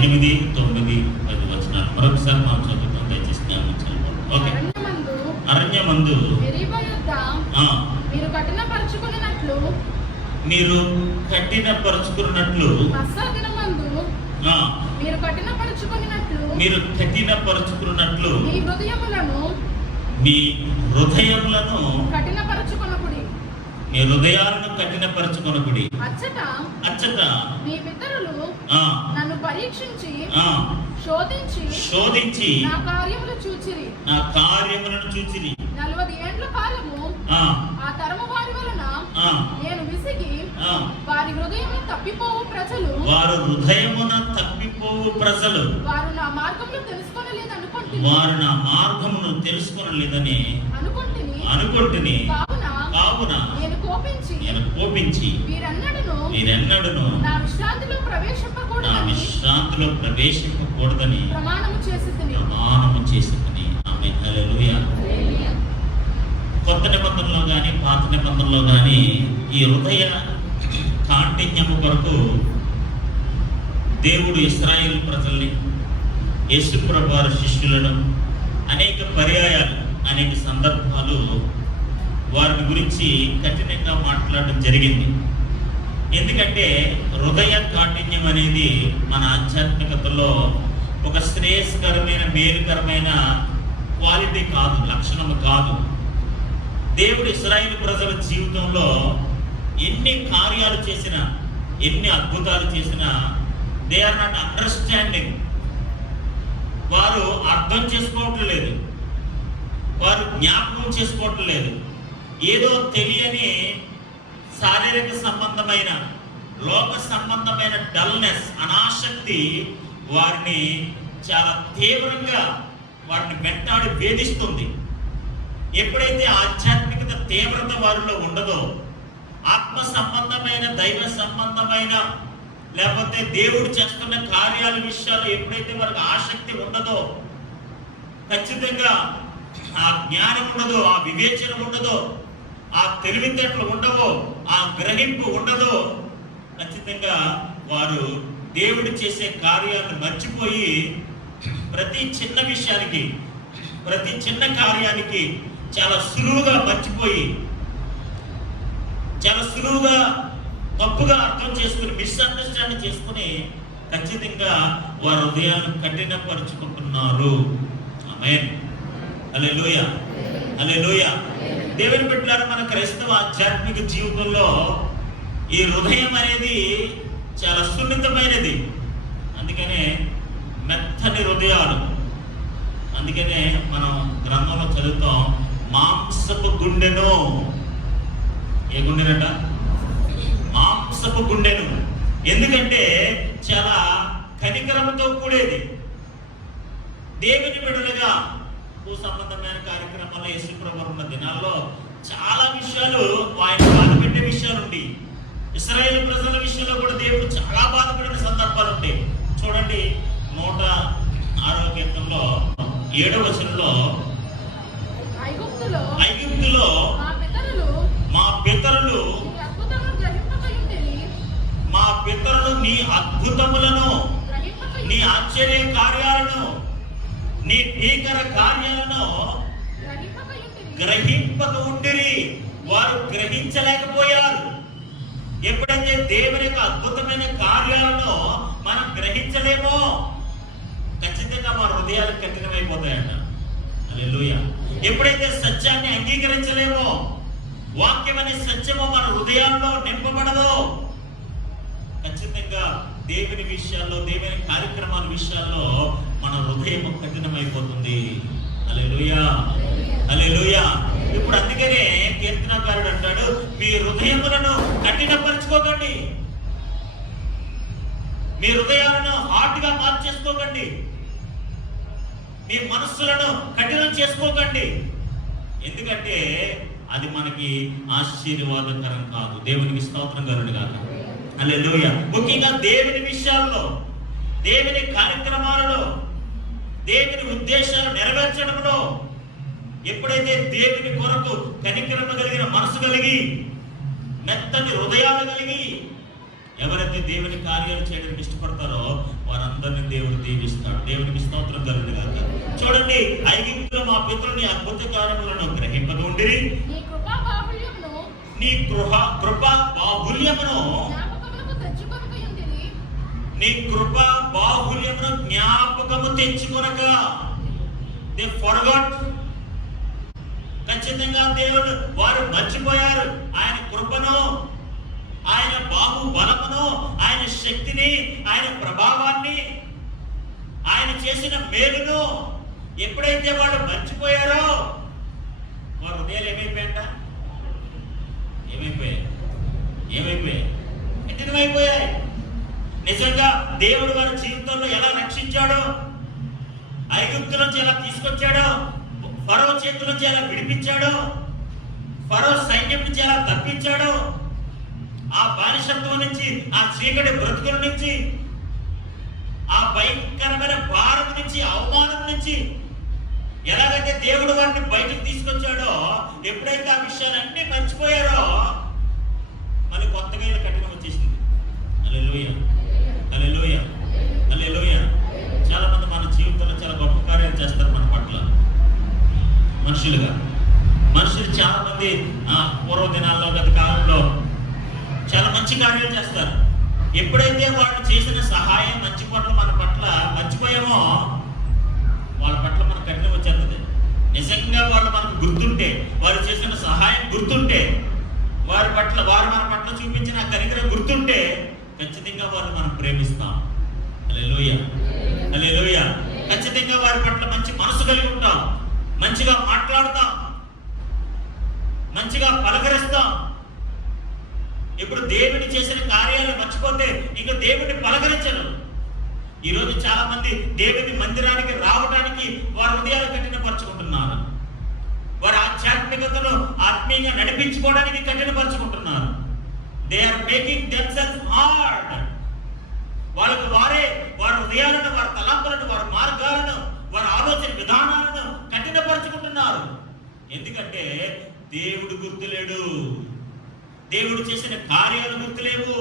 8, 9, 10 వచనాలు మరొకసారి మనం చదువుతాం. దయచేసి జ్ఞాపించాలి. ఓకే. అరణ్యమందు మీరు కఠినపరుచుకున్నట్లు మీరు కఠినపరుచుకున్నట్లు మీ హృదయములను కఠినపరచుకొనకుడి. మీ హృదయాలను కఠినపరచుకొనకుడి. అచ్చట మీ పితరులు నన్ను పరీక్షించి శోధించి నా కార్యములను చూచిరి. 40 ఏండ్ల కాలము ఆ తరము వారి వలన నేను విసిగి వారి హృదయమున తప్పిపోవు ప్రజలు వారు నా మార్గమును తెలుసుకొనలేదని అనుకొంటిని. కావున నేను కోపించి వీరెన్నడూను నా విశ్రాంతిలో ప్రవేశింపకూడదని ప్రమాణము చేసితిని. ఆమేన్. హల్లెలూయా. కొత్త నిబంధనలో కానీ పాత నిబంధనలో కానీ ఈ హృదయ కాఠిన్యము కొరకు దేవుడు ఇశ్రాయేలు ప్రజల్ని, యేసుప్రభు వారి శిష్యులను అనేక పర్యాయాలు, అనేక సందర్భాలు వారి గురించి కఠినంగా మాట్లాడడం జరిగింది. ఎందుకంటే హృదయ కాఠిన్యం అనేది మన ఆధ్యాత్మికతలో ఒక శ్రేయస్కరమైన, మేలుకరమైన క్వాలిటీ కాదు, లక్షణము కాదు. దేవుడు ఇశ్రాయేలు ప్రజల జీవితంలో ఎన్ని కార్యాలు చేసినా, ఎన్ని అద్భుతాలు చేసినా దే ఆర్ నాట్ అండర్స్టాండింగ్. వారు అర్థం చేసుకోవటం లేదు, వారు జ్ఞాపకం చేసుకోవటం లేదు. ఏదో తెలియని శారీరక సంబంధమైన, లోక సంబంధమైన డల్నెస్, అనాసక్తి వారిని చాలా తీవ్రంగా వారిని వెంటాడి వేధిస్తుంది. ఎప్పుడైతే ఆధ్యాత్మికత తీవ్రత వారిలో ఉండదో, ఆత్మ సంబంధమైన, దైవ సంబంధమైన, లేకపోతే దేవుడు చేస్తున్న కార్యాల విషయాలు ఎప్పుడైతే వారికి ఆసక్తి ఉండదో, ఖచ్చితంగా ఆ జ్ఞానం ఉండదో, ఆ వివేచన ఉండదో, ఆ తెలివితేటలు ఉండవో, ఆ గ్రహింపు ఉండదో, ఖచ్చితంగా వారు దేవుడు చేసే కార్యాలను మర్చిపోయి ప్రతి చిన్న విషయానికి, ప్రతి చిన్న కార్యానికి చాలా సులువుగా మర్చిపోయి, చాలా సులువుగా తప్పుగా అర్థం చేసుకుని, మిస్అండర్స్టాండింగ్ చేసుకుని ఖచ్చితంగా వారి హృదయాలను కఠినపరుచుకుంటున్నారు. ఆమేన్. హల్లెలూయా. హల్లెలూయా. దేవుని బిడ్డలారా, మన క్రైస్తవ ఆధ్యాత్మిక జీవితంలో ఈ హృదయం అనేది చాలా సున్నితమైనది. అందుకనే మెత్తని హృదయాలు, అందుకనే మనం గ్రంథంలో చదువుతాం, మాంసపు గుండెను. ఏ గుండెనట? మాంసపు గుండెను. ఎందుకంటే చాలా కనికరంతో కూడేది. దేవుని బిడ్డలుగా భూ సంబంధమైన కార్యక్రమాల్లో యేసుప్రభు ఉన్న దినాల్లో చాలా విషయాలు ఆయన బాధపెట్టే విషయాలు ఉండి, ఇశ్రాయేలు ప్రజల విషయంలో కూడా దేవుడు చాలా బాధపడిన సందర్భాలు ఉంటాయి. చూడండి, 106వ కీర్తనలో 7వ వచనంలో, ఐగుప్తులో మా పితరులు నీ అద్భుతములను, నీ ఆశ్చర్య కార్యాలను, నీ భీకర కార్యాలను గ్రహింపక ఉండిరి. వారు గ్రహించలేకపోయారు. ఎప్పుడైతే దేవుని యొక్క అద్భుతమైన కార్యాలను మనం గ్రహించలేమో, ఖచ్చితంగా మన హృదయాలు కఠినమైపోతాయంట. హల్లెలూయా. ఎప్పుడైతే సత్యాన్ని అంగీకరించలేమో, వాక్యం అనే సత్యము మన హృదయాల్లో నింపబడదో, ఖచ్చితంగా దేవుని విషయాల్లో, దేవుని కార్యక్రమాల విషయాల్లో మన హృదయం కఠినమైపోతుంది. హల్లెలూయా. హల్లెలూయా. ఇప్పుడు అందుకనే కీర్తనకారుడు అంటాడు, మీ హృదయములను కఠినపరచుకోకండి, మీ హృదయాలను హార్ట్గా మార్చేసుకోకండి, మీ మనస్సులను కఠినం చేసుకోకండి. ఎందుకంటే అది మనకి ఆశీర్వాదకరం కాదు. దేవునికి స్తోత్రం కలుగును గాక. హల్లెలూయా. ముఖ్యంగా దేవుని విషయాల్లో, దేవుని కార్యక్రమాలలో, దేవుని ఉద్దేశాలు నెరవేర్చడంలో ఎప్పుడైతే దేవుని కొరకు కనికరమ కలిగిన మనసు కలిగి, మెత్తని హృదయాలు కలిగి, ఎవరైతే దేవుని కార్యాలు చేయడానికి ఇష్టపడతారో వారందరినీ దేవుడు దీవిస్తాడు. దేవునికి స్తోత్రం కలుగును గాక. చూడండి, ఐగుప్తులో మా పితరుని అద్భుత కార్యములను గ్రహింపకుండిరి. నీ కృపా బాహుల్యమును జ్ఞాపకము తెచ్చుకొనక. They forgot. ఖచ్చితంగా దేవుడు వారు మర్చిపోయారు ఆయన కృపను, ఆయన బాహుబలమును, ఆయన శక్తిని, ఆయన ప్రభావాన్ని, ఆయన చేసిన మేలును ఎప్పుడైతే వాళ్ళు మర్చిపోయారో వారి హృదయాలు ఏమైపోయాయి? కఠినమైపోయాయి. నిజంగా దేవుడు వారి జీవితంలో ఎలా రక్షించాడో, ఐగుప్తు నుంచి ఎలా తీసుకొచ్చాడో, ఫరో చేతుల నుంచి ఎలా విడిపించాడో, ఫరో సైన్యం నుంచి ఎలా తప్పించాడో, ఆ బానిసత్వం నుంచి, ఆ చీకటి బ్రతుకుల నుంచి, ఆ భయంకరమైన భారం నుంచి, అవమానం నుంచి ఎలాగైతే దేవుడు వారిని బయటకు తీసుకొచ్చాడో, ఎప్పుడైతే ఆ విషయాలన్నీ మర్చిపోయారో మళ్ళీ కొత్తగా ఇలా కఠినం వచ్చేసింది. హల్లెలూయా, హల్లెలూయా, హల్లెలూయా. చాలా మంది మన జీవితంలో చాలా గొప్ప కార్యాలు చేస్తారు మన పట్ల. మనుషులు చాలా మంది పూర్వ దినాల్లో, గత కాలంలో చాలా మంచి కార్యాలు చేస్తారు. ఎప్పుడైతే వాళ్ళు చేసిన సహాయం, మంచి పట్ల మన పట్ల మర్చిపోయామో వాళ్ళ పట్ల మనకు కఠినం వచ్చేస్తుంది. నిజంగా వాళ్ళు మనకు గుర్తుంటే, వారు చేసిన సహాయం గుర్తుంటే, వారు మన పట్ల చూపించిన కనికరం గుర్తుంటే ఖచ్చితంగా వారిని మనం ప్రేమిస్తాం. హల్లెలూయా, హల్లెలూయా. ఖచ్చితంగా వారి పట్ల మంచి మనసు కలిగి ఉంటాం, మంచిగా మాట్లాడతాం, మంచిగా పలకరిస్తాం. ఇప్పుడు దేవుని చేసిన కార్యాలు మర్చిపోతే ఇంకా దేవుడిని పలకరించను. ఈరోజు చాలా మంది దేవుని మందిరానికి రావడానికి వారి హృదయాలు కఠినపరుచుకుంటున్నారు. వారి ఆధ్యాత్మికతను ఆత్మీయంగా నడిపించుకోవడానికి కఠినపరుచుకుంటున్నారు. They are making themselves hard. వాళ్ళకు వారి హృదయాలను, వారి తలంపులను, వారి మార్గాలను, వారి ఆలోచన విధానాలను కఠినపరుచుకుంటున్నారు. ఎందుకంటే దేవుడు గుర్తులేడు, దేవుడు చేసిన కార్యాలు గుర్తులేవు,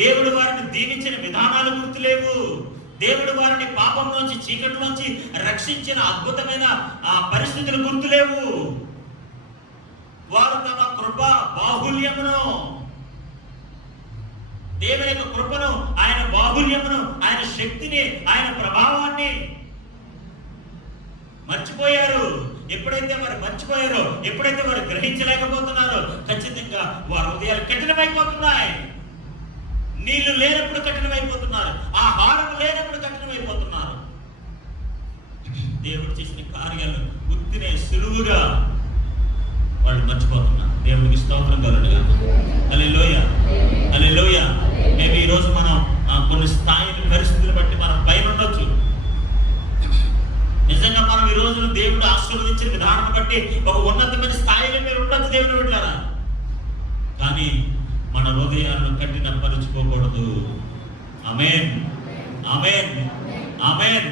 దేవుడు వారిని దీవించిన విధానాలు గుర్తులేవు, దేవుడు వారిని పాపంలోంచి, చీకటిలోంచి రక్షించిన అద్భుతమైన పరిస్థితులు గుర్తులేవు. వారు తమ కృప బాహుల్యమును, దేవుని యొక్క కృపను, ఆయన బాహుల్యమును, ఆయన శక్తిని, ఆయన ప్రభావాన్ని మర్చిపోయారు. ఎప్పుడైతే వారు మర్చిపోయారో, ఎప్పుడైతే వారు గ్రహించలేకపోతున్నారో ఖచ్చితంగా వారి హృదయాలు కఠినమైపోతున్నాయి. నీళ్లు లేనప్పుడు కఠినమైపోతున్నారు, ఆహారం లేనప్పుడు కఠినమైపోతున్నారు. దేవుడు చేసిన కార్యాలు గుర్తునే సులువుగా వాళ్ళు మర్చిపోతున్నారు. దేవుడికి స్తోత్రం కలుగును గాక. హల్లెలూయా, హల్లెలూయా. మేబీ ఈరోజు మనం కొన్ని స్థాయిల పరిస్థితులు బట్టి మనం పైన ఉండొచ్చు. నిజంగా మనం ఈ రోజు దేవుడు ఆశీర్వదించిన విధానం బట్టి ఒక ఉన్నతమైన స్థాయిలో మీరు ఉండొచ్చు దేవుని బిడ్డలారా. కానీ మన హృదయాలను కఠినపరుచుకోకూడదు. ఆమేన్, ఆమేన్, ఆమేన్.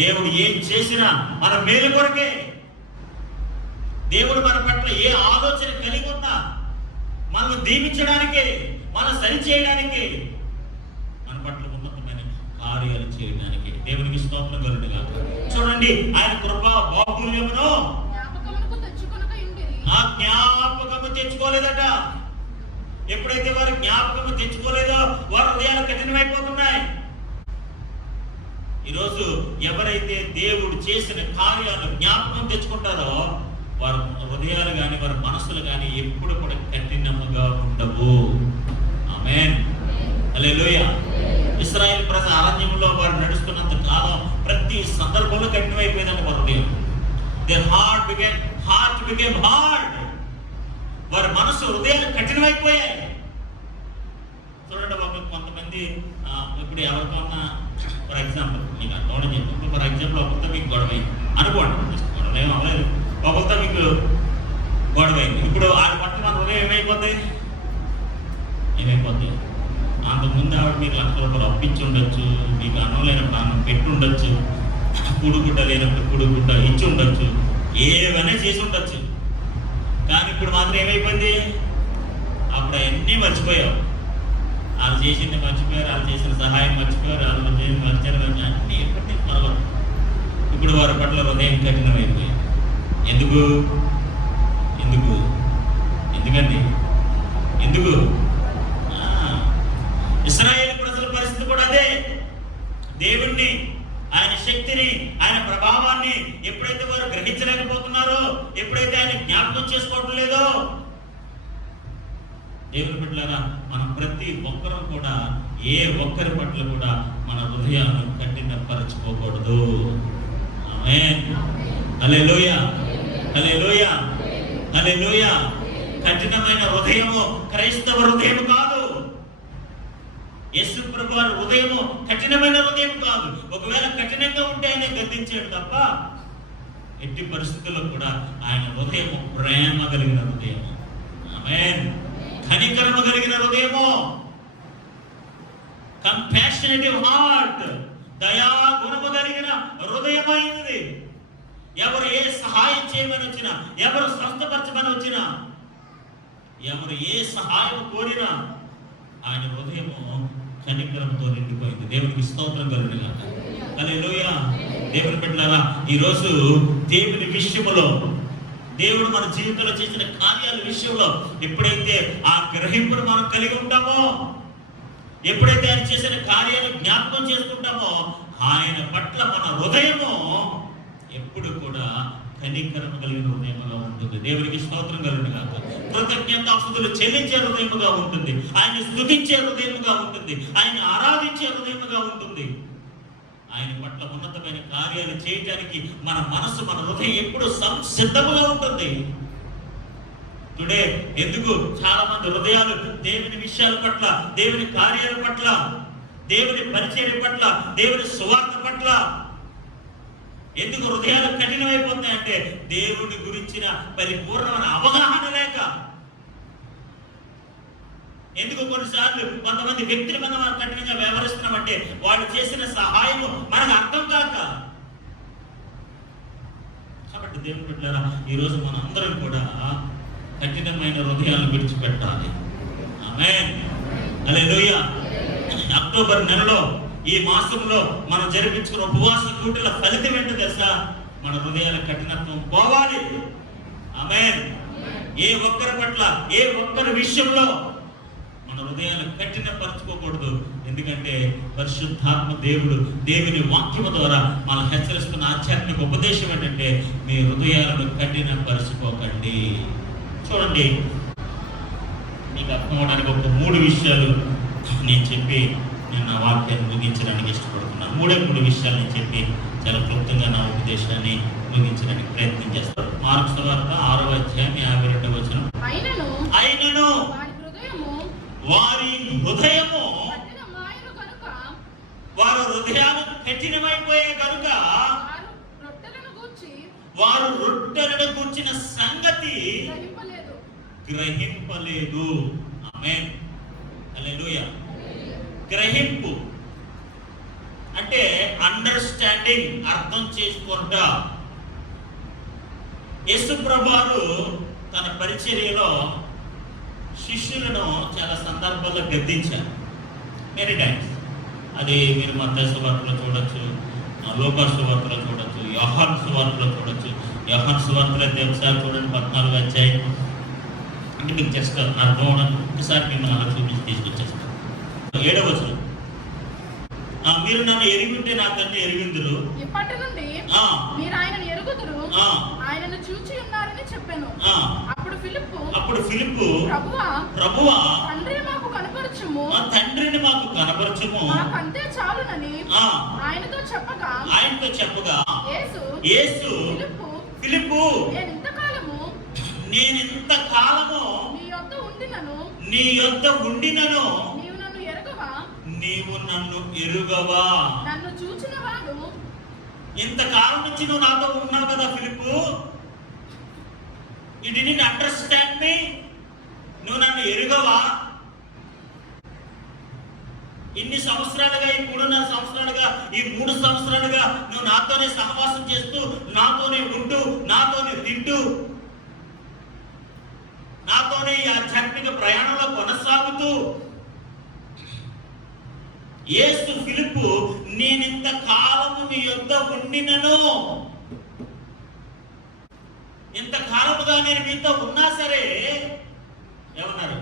దేవుడు ఏం చేసినా మన మేలు కొరకే. దేవుడు మన పట్ల ఏ ఆలోచన కలిగి ఉన్నా మనం దీవించడానికే, మనం సరి చేయడానికి, మన పట్ల ఉన్నతమైన కార్యాలు చేయడానికి. దేవునికి స్తోత్రం కలుగును గాక. చూడండి, ఆయన కృపా బాహుల్యమును జ్ఞాపకము తెచ్చుకోలేదట. ఎప్పుడైతే వారు జ్ఞాపకము తెచ్చుకోలేదో వారి హృదయాలు కఠినమైపోతున్నాయి. ఈరోజు ఎవరైతే దేవుడు చేసిన కార్యాలు జ్ఞాపకం తెచ్చుకుంటారో వారి హృదయాలు కానీ, వారి మనసులు కానీ ఎప్పుడు కూడా కఠినముగా ఉండవు. ఆమేన్, హల్లెలూయా. ఇశ్రాయేలు ప్రజల అరణ్యంలో వారు నడుస్తున్నంత కాలం ప్రతి సందర్భంలో కఠినమైపోయిందంట వారి హృదయం. Their heart became hard. వారి మనసు, హృదయాలు కఠినమైపోయాయి. చూడండి బాబు, కొంతమంది ఇప్పుడు ఎవరికన్నా ఫర్ ఎగ్జాంపుల్ మీకు అర్థం చెప్పి, ఫర్ ఎగ్జాంపుల్ ఒకరితో మీకు గొడవైంది అనుకోండి, గొడవ ఏం అవ్వలేదు, ఒకరితో మీకు గొడవైంది. ఇప్పుడు ఆయన పట్ల మన హృదయం ఏమైపోతాయి? అంతకుముందు ఆవిడ మీకు ₹1,00,000 అప్పించి ఉండొచ్చు, మీకు అన్నం లేనప్పుడు అన్నం పెట్టి ఉండొచ్చు, కూడుగుడ్డ లేనప్పుడు కూడుగుడ్డ ఇచ్చి ఉండొచ్చు, ఏమైనా చేసి ఉండొచ్చు. కానీ ఇప్పుడు మాత్రం ఏమైపోయింది? అప్పుడు అవన్నీ మర్చిపోయావు. వాళ్ళు చేసింది మర్చిపోయారు, వాళ్ళు చేసిన సహాయం మర్చిపోయారు, వాళ్ళు చేసిన మర్చారు అన్నీ ఎప్పటి మరవరు. ఇప్పుడు వారి పట్ల హృదయం కఠినమైపోయింది. ఎందుకు ఎందుకు ఎందుకండి ఎందుకు? ఇశ్రాయేలు ప్రజల పరిస్థితి కూడా అదే. దేవుణ్ణి, ఆయన శక్తిని, ఆయన ప్రభావాన్ని ఎప్పుడైతే వారు గ్రహించలేకపోతున్నారో, ఎప్పుడైతే ఆయన జ్ఞాపకం చేసుకోవడం లేదో, దేవుని బిడ్డలారా, మనం ప్రతి ఒక్కరూ కూడా ఏ ఒక్కరి పట్ల కూడా మన హృదయాలను కఠినపరచుకోకూడదు. ఆమేన్. హల్లెలూయా, హల్లెలూయా, హల్లెలూయా. కఠినమైన హృదయము క్రైస్తవ హృదయం కాదు. యేసు ప్రభువు వారి హృదయము కఠినమైన హృదయం కాదు. ఒకవేళ కఠినంగా ఉంటే ఆయన గద్దించాడు తప్ప, ఎట్టి పరిస్థితుల్లో కూడా ఆయన హృదయము ప్రేమ కలిగిన హృదయము. ఆమేన్. కనికరము కలిగిన హృదయము, కంపాషనేటివ్ హార్ట్, దయా గుణము కలిగిన హృదయమైనది. ఎవరు ఏ సహాయం చేయమని వచ్చినా, ఎవరు స్వస్థపరచమని వచ్చినా, ఎవరు ఏ సహాయం కోరినా ఆయన హృదయము కనికరంతో నిండిపోయింది. దేవునికి స్తోత్రం కలుగును గాక. హల్లెలూయా. దేవుని బిడ్డలారా, ఈరోజు దేవుని విషయంలో, దేవుడు మన జీవితంలో చేసిన కార్యాల విషయంలో ఎప్పుడైతే ఆ గ్రహింపును మనం కలిగి ఉంటామో, ఎప్పుడైతే ఆయన చేసిన కార్యాలు జ్ఞాపకం చేసుకుంటామో, ఆయన పట్ల మన హృదయము ఎప్పుడు కూడా కనికరము కలిగిన హృదయముగా ఉంటుంది. దేవునికి స్తోత్రం కలుగును గాక. కృతజ్ఞతాస్తుతులు చెల్లించే హృదయముగా ఉంటుంది, ఆయన స్తుతించే హృదయముగా ఉంటుంది, ఆయన ఆరాధించే హృదయముగా ఉంటుంది. ఆయన పట్ల ఉన్నతమైన కార్యాలు చేయడానికి మన మనసు, మన హృదయం ఎప్పుడు సిద్ధముగా ఉంటుంది. టుడే ఎందుకు చాలా మంది హృదయాలు దేవుని విషయాల పట్ల, దేవుని కార్యాల పట్ల, దేవుని పరిచర్య పట్ల, దేవుని సువార్త పట్ల ఎందుకు హృదయాలు కఠినమైపోతాయంటే, దేవుని గురించిన పరిపూర్ణమైన అవగాహన లేక. ఎందుకు కొన్నిసార్లు కొంతమంది వ్యక్తుల మీద మనం కఠినంగా వ్యవహరిస్తున్నామంటే, వాళ్ళు చేసిన సహాయము మనకు అర్థం కాక. కాబట్టి దేవుని బిడ్డలారా, ఈరోజు మనందరం కూడా కఠినమైన హృదయాలను విడిచిపెట్టాలి. ఆమేన్. హల్లెలూయా. అక్టోబర్ నెలలో, ఈ మాసంలో మనం జరిపించుకున్న ఉపవాస కూటల ఫలితం ఏంటో తెలుసా? మన హృదయాల కఠినత్వం పోవాలి. ఆమేన్. ఏ ఒక్కరి పట్ల, ఏ ఒక్కరి విషయంలో మన హృదయాలు కఠినపరచుకోకూడదు. ఎందుకంటే పరిశుద్ధాత్మ దేవుడు దేవుని వాక్యము ద్వారా మనం హెచ్చరిస్తున్న ఆధ్యాత్మిక ఉపదేశం ఏంటంటే, మీ హృదయాలను కఠినపరచుకోకండి. చూడండి, మీకు అర్థం అవడానికి ఒక 3 విషయాలు నేను చెప్పి నేను నా వాక్యాన్ని ముగించడానికి ఇష్టపడుతున్నాను. 3 విషయాలు నేను చెప్పి చాలా క్లుప్తంగా నా ఉపదేశాన్ని ముగించడానికి ప్రయత్నం చేస్తాను. మార్కు సువార్త 6వ అధ్యాయం 52వ వచనం. అయినను వారి హృదయము వారు హృదయాలు కఠినమైపోయే కనుక వారు రొట్టెలను గూర్చిన సంగతి గ్రహింపలేదు. ఆమేన్. హల్లెలూయా. గ్రహింపు అంటే అండర్స్టాండింగ్, అర్థం చేసుకుంటా. యేసు ప్రభువారు తన పరిచర్యలో శిష్యులను చాలా సందర్భాల్లో గద్దించారు, మెనీ టైమ్స్. అది మీరు మత్తయి సువార్తలో చూడొచ్చు, లూకా సువార్తలో చూడొచ్చు, యోహాను సువార్తలో చూడొచ్చు. యోహాను సువార్తలో అయితే ఒకసారి చూడండి, 14వ అధ్యాయం. అంటే మీకు జస్ట్ అర్థం అవడానికి ఒకసారి మిమ్మల్ని అలా చూపించి తీసుకొచ్చేస్తాను. 7వ వచనం. మీరు నన్ను ఎరిగింటే నా తండ్రి ఎరిగిందురు, ఇప్పటి నుండి మీరు ఆయనను ఎరుగుదురు, ఆయనను చూచి ఉన్నారని చెప్పాను. అప్పుడు ఫిలిప్పు ప్రభువా తండ్రిని మాకు కనపరచుము, తండ్రిని మాకు కనపరచుము, నాకంతే చాలునని ఆయనతో చెప్పగా యేసు ఫిలిప్పు నేను ఇంతకాలము నీ యొద్ద ఉండినను నీవు నన్ను ఎరుగవా? నన్ను చూచిన వాడు, ఇంతకాలం నుంచి నువ్వు నాతో ఉన్నావు కదా ఫిలిప్పు, యు డిడ్ంట్ అండర్స్టాండ్ మీ? నువ్వు నన్ను ఎరుగవా? ఇన్ని సంవత్సరాలుగా, ఈ 3.5 సంవత్సరాలుగా, ఈ 3 సంవత్సరాలుగా నువ్వు నాతోనే సహవాసం చేస్తూ, నాతోనే ఉంటూ, నాతోనే తింటూ, నాతోనే ఈ ఆధ్యాత్మిక ప్రయాణంలో కొనసాగుతూ యేసు ఫిలిప్పు, నేనింత కాలము మీ యొద్ద ఉండినను, ఇంత కాలముగా నేను మీతో ఉన్నా సరే ఏమన్నారు?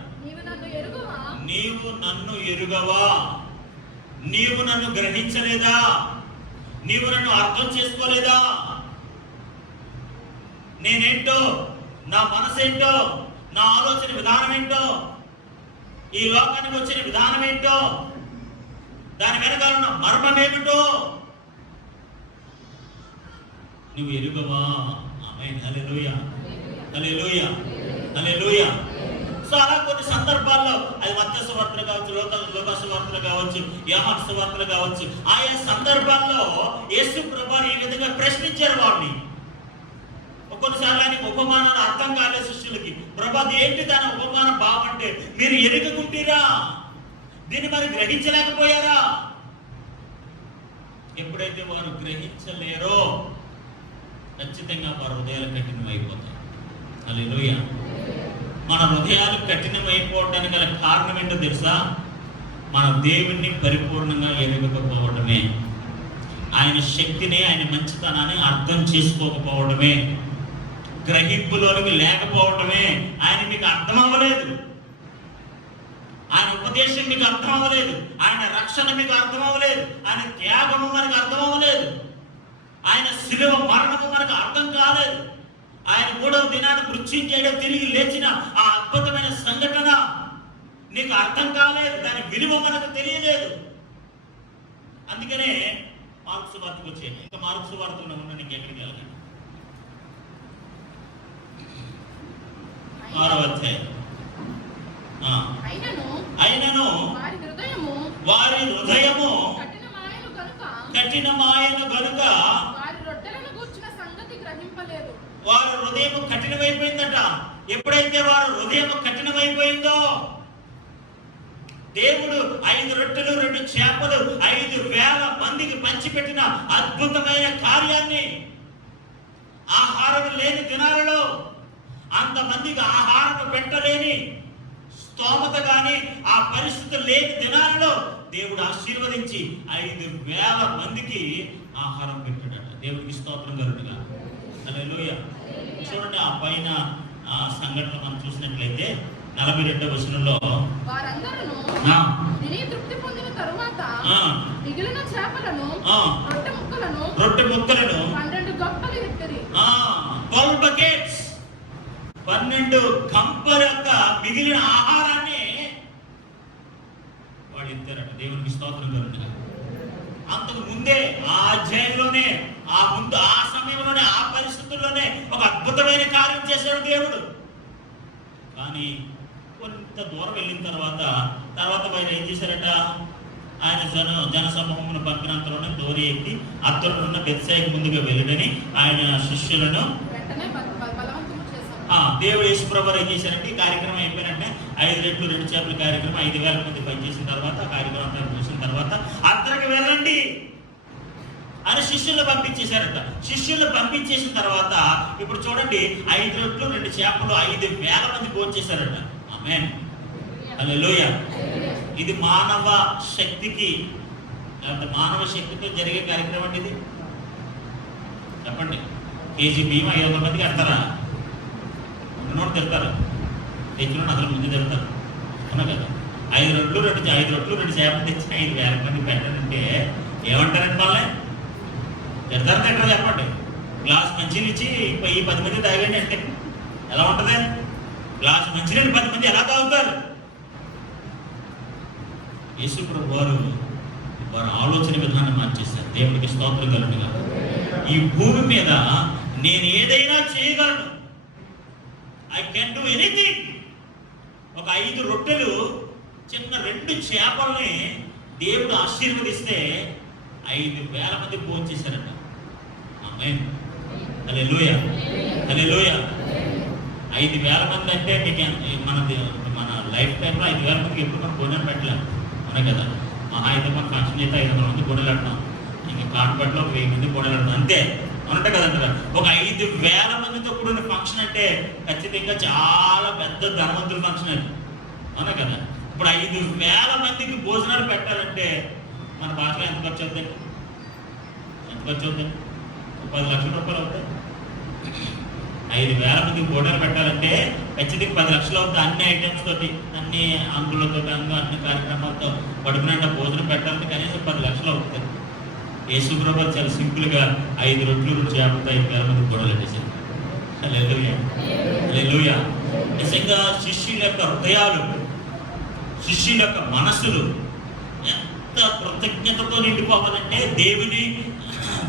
నీవు నన్ను ఎరుగవా? నీవు నన్ను గ్రహించలేదా? నీవు నన్ను అర్థం చేసుకోలేదా? నేనేంటో, నా మనసేంటో, నా ఆలోచన విధానం ఏంటో, ఈ లోకానికి వచ్చిన విధానం ఏంటో, దాని వెనకాల ఉన్న మర్మం ఏమిటో నువ్వు ఎరుగవా? ఆమేన్. హల్లెలూయా, హల్లెలూయా, హల్లెలూయా. సో అలా కొన్ని సందర్భాల్లో అది మత్తయి సువార్తలు కావచ్చు, లూకా సువార్తలు కావచ్చు, యోహాను సువార్తలు కావచ్చు, ఆయా సందర్భాల్లో యేసు ప్రభువు ఈ విధంగా ప్రశ్నించారు వాడిని. కొన్నిసార్లు ఆయనకి ఉపమానాలు అర్థం కాలేదు శిష్యులకి. ప్రభా, ఏంటి దాని ఉపమాన భావం అంటే? మీరు ఎరుగకుంటీరా, దీన్ని మరి గ్రహించలేకపోయారా? ఎప్పుడైతే వారు గ్రహించలేరో ఖచ్చితంగా వారి హృదయాలు కఠినమైపోతాయి. హల్లెలూయా. మన హృదయాలు కఠినమైపోవడానికి గల కారణం ఏంటో తెలుసా? మన దేవుణ్ణి పరిపూర్ణంగా ఎరగకపోవడమే, ఆయన శక్తిని, ఆయన మంచితనాన్ని అర్థం చేసుకోకపోవడమే, గ్రహింపులోనికి లేకపోవడమే. ఆయన మీకు అర్థం అవ్వలేదు, ఆయన ఉపదేశం మీకు అర్థం అవ్వలేదు, ఆయన రక్షణ మీకు అర్థం అవ్వలేదు, ఆయన త్యాగము మనకు అర్థం అవ్వలేదు, ఆయన శిలువ మరణము మనకు అర్థం కాలేదు, ఆయన 3వ దినాన్ని మృత్యుంజయుడు తిరిగి లేచిన ఆ అద్భుతమైన సంఘటన నీకు అర్థం కాలేదు, దాని విలువ మనకు తెలియలేదు. అందుకనే మార్కు సువార్తకు వచ్చేది. ఇంకా మార్కు సువార్తలో ఉన్న నీకు ఎక్కడికి వెళ్ళాలి? 6వ అధ్యాయం. అయినను వారి హృదయము కఠినమాయను గనుక వారి హృదయం కఠినమైపోయిందట. ఎప్పుడైతే వారి హృదయం కఠినమైపోయిందో, దేవుడు 5 రొట్టెలు 2 చేపలు 5,000 మందికి పంచిపెట్టిన అద్భుతమైన కార్యాన్ని, ఆహారం లేని దినాలలో, అంతమందికి ఆహారం పెట్టలేని స్తోమత కానీ ఆ పరిస్థితులు లేని దినాలలో దేవుడు ఆశీర్వదించి 5,000 మందికి ఆహారం పెట్టాడట. దేవుడికి స్తోత్రం కలుగునుగా. హల్లెలూయా. చూడండి, ఆ పైన ఆ సంఘటన మనం చూసినట్లయితే 42వ వచనంలో, రొట్టె ముక్కలను 12 buckets, 12 గంపల యొక్క మిగిలిన ఆహారాన్ని వాళ్ళు ఇస్తారట. దేవునికి స్తోత్రం కలుగునుగా. అంతకు ముందే ఆ అధ్యాయంలోనే, ఆ సమయంలోనే, ఆ పరిస్థితుల్లోనే ఒక అద్భుతమైన కార్యం చేశాడు దేవుడు. కానీ కొంత దూరం వెళ్ళిన తర్వాత వారు ఏం చేశారట? ఆయన జన సమూహమును పంపినంతలోనే దోరి ఎక్కి అత్తరుడు ఉన్న బెత్సైకి ముందుగా వెళ్ళడని ఆయన శిష్యులను దేవుడు యేసు ప్రభువు ఏం చేశారంటే, ఈ కార్యక్రమం అయిపోయినట్టే 5 రెట్లు 2 చేపల కార్యక్రమం 5,000 మంది పనిచేసిన తర్వాత, ఆ కార్యక్రమం చూసిన తర్వాత అత్తరికి వెళ్ళండి అని శిష్యులను పంపించేశారట. శిష్యులను పంపించేసిన తర్వాత ఇప్పుడు చూడండి, 5 రొట్లు 2 చేపలు 5,000 మంది భోంచేశారట. ఆమేన్. హల్లెలూయా. ఇది మానవ శక్తికి, మానవ శక్తితో జరిగే కార్యక్రమం అంటే ఇది. చెప్పండి, కేజీ బియ్యం 500 మందికి పెడతారా? ఉన్నోడు తిడతారు, తెచ్చిన అసలు ముందు తిడతారు. అవునా కదా? 5 రొట్లు 2 చేపలు తెచ్చి 5,000 మంది పెట్టాలంటే ఏమంటారండి? వాళ్ళే తిడతారు, తింటారా? చెప్పండి. గ్లాస్ మంచినీళ్ళు ఇచ్చి ఈ 10 మంది తాగండి అంటే ఎలా ఉంటుంది? గ్లాస్ మంచినీళ్ళు 10 మంది ఎలా తాగుతారు? యేసు ప్రభువు వారు ఆలోచన విధానం మార్చేశారు. దేవుడికి స్తోత్రం కలుగునుగా. ఈ భూమి మీద నేను ఏదైనా చేయగలను, ఐ కెన్ డూ ఎనీథింగ్. ఒక 5 రొట్టెలు చిన్న 2 చేపల్ని దేవుడు ఆశీర్వదిస్తే 5,000 మంది భోంచేశారట. ఆమేన్. హల్లెలూయా, హల్లెలూయా. 5,000 మంది అంటే మీకు మన లైఫ్ టైంలో 5,000 మందికి ఎప్పుడు మనం భోజనం పెట్టలేము. అవునా కదా? మహా అయితే మన ఫంక్షన్ అయితే 500 మంది గొడవలు ఆడతాం, ఇంక కాన్పట్లో 1000 మంది గొడవలు ఆడతాం, అంతే. అవునంటే కదంటారా? ఒక 5,000 మందితో కూడిన ఫంక్షన్ అంటే ఖచ్చితంగా చాలా పెద్ద ధనవంతుల ఫంక్షన్ అది. అవునా కదా? ఇప్పుడు 5,000 మందికి భోజనాలు పెట్టాలంటే మన భాషలో ఎంత ఖర్చు అవుతుంది? ఎంత ఖర్చు అవుతుంది? 10 లక్షల రూపాయలు అవుతాయి. 5,000 మందికి ఫోటోలు పెట్టాలంటే ఖచ్చితంగా 10 లక్షలు అవుతుంది. అన్ని ఐటమ్స్ తోటి, అన్ని అంగులతో, అన్ని కార్యక్రమాలతో కడుపునంట భోజనం పెట్టాలంటే కనీసం 10 లక్షలు అవుతుంది. యేసుప్రభు చాలా సింపుల్గా 5 రొట్లు 2 చేపలతో 5,000 మందికి ఫోటోలు పెట్టేశారు. హల్లెలూయా, హల్లెలూయా. నిజంగా శిష్యుల యొక్క హృదయాలు, శిష్యుల యొక్క మనసులు ఎంత కృతజ్ఞతతో నిండిపోవాలంటే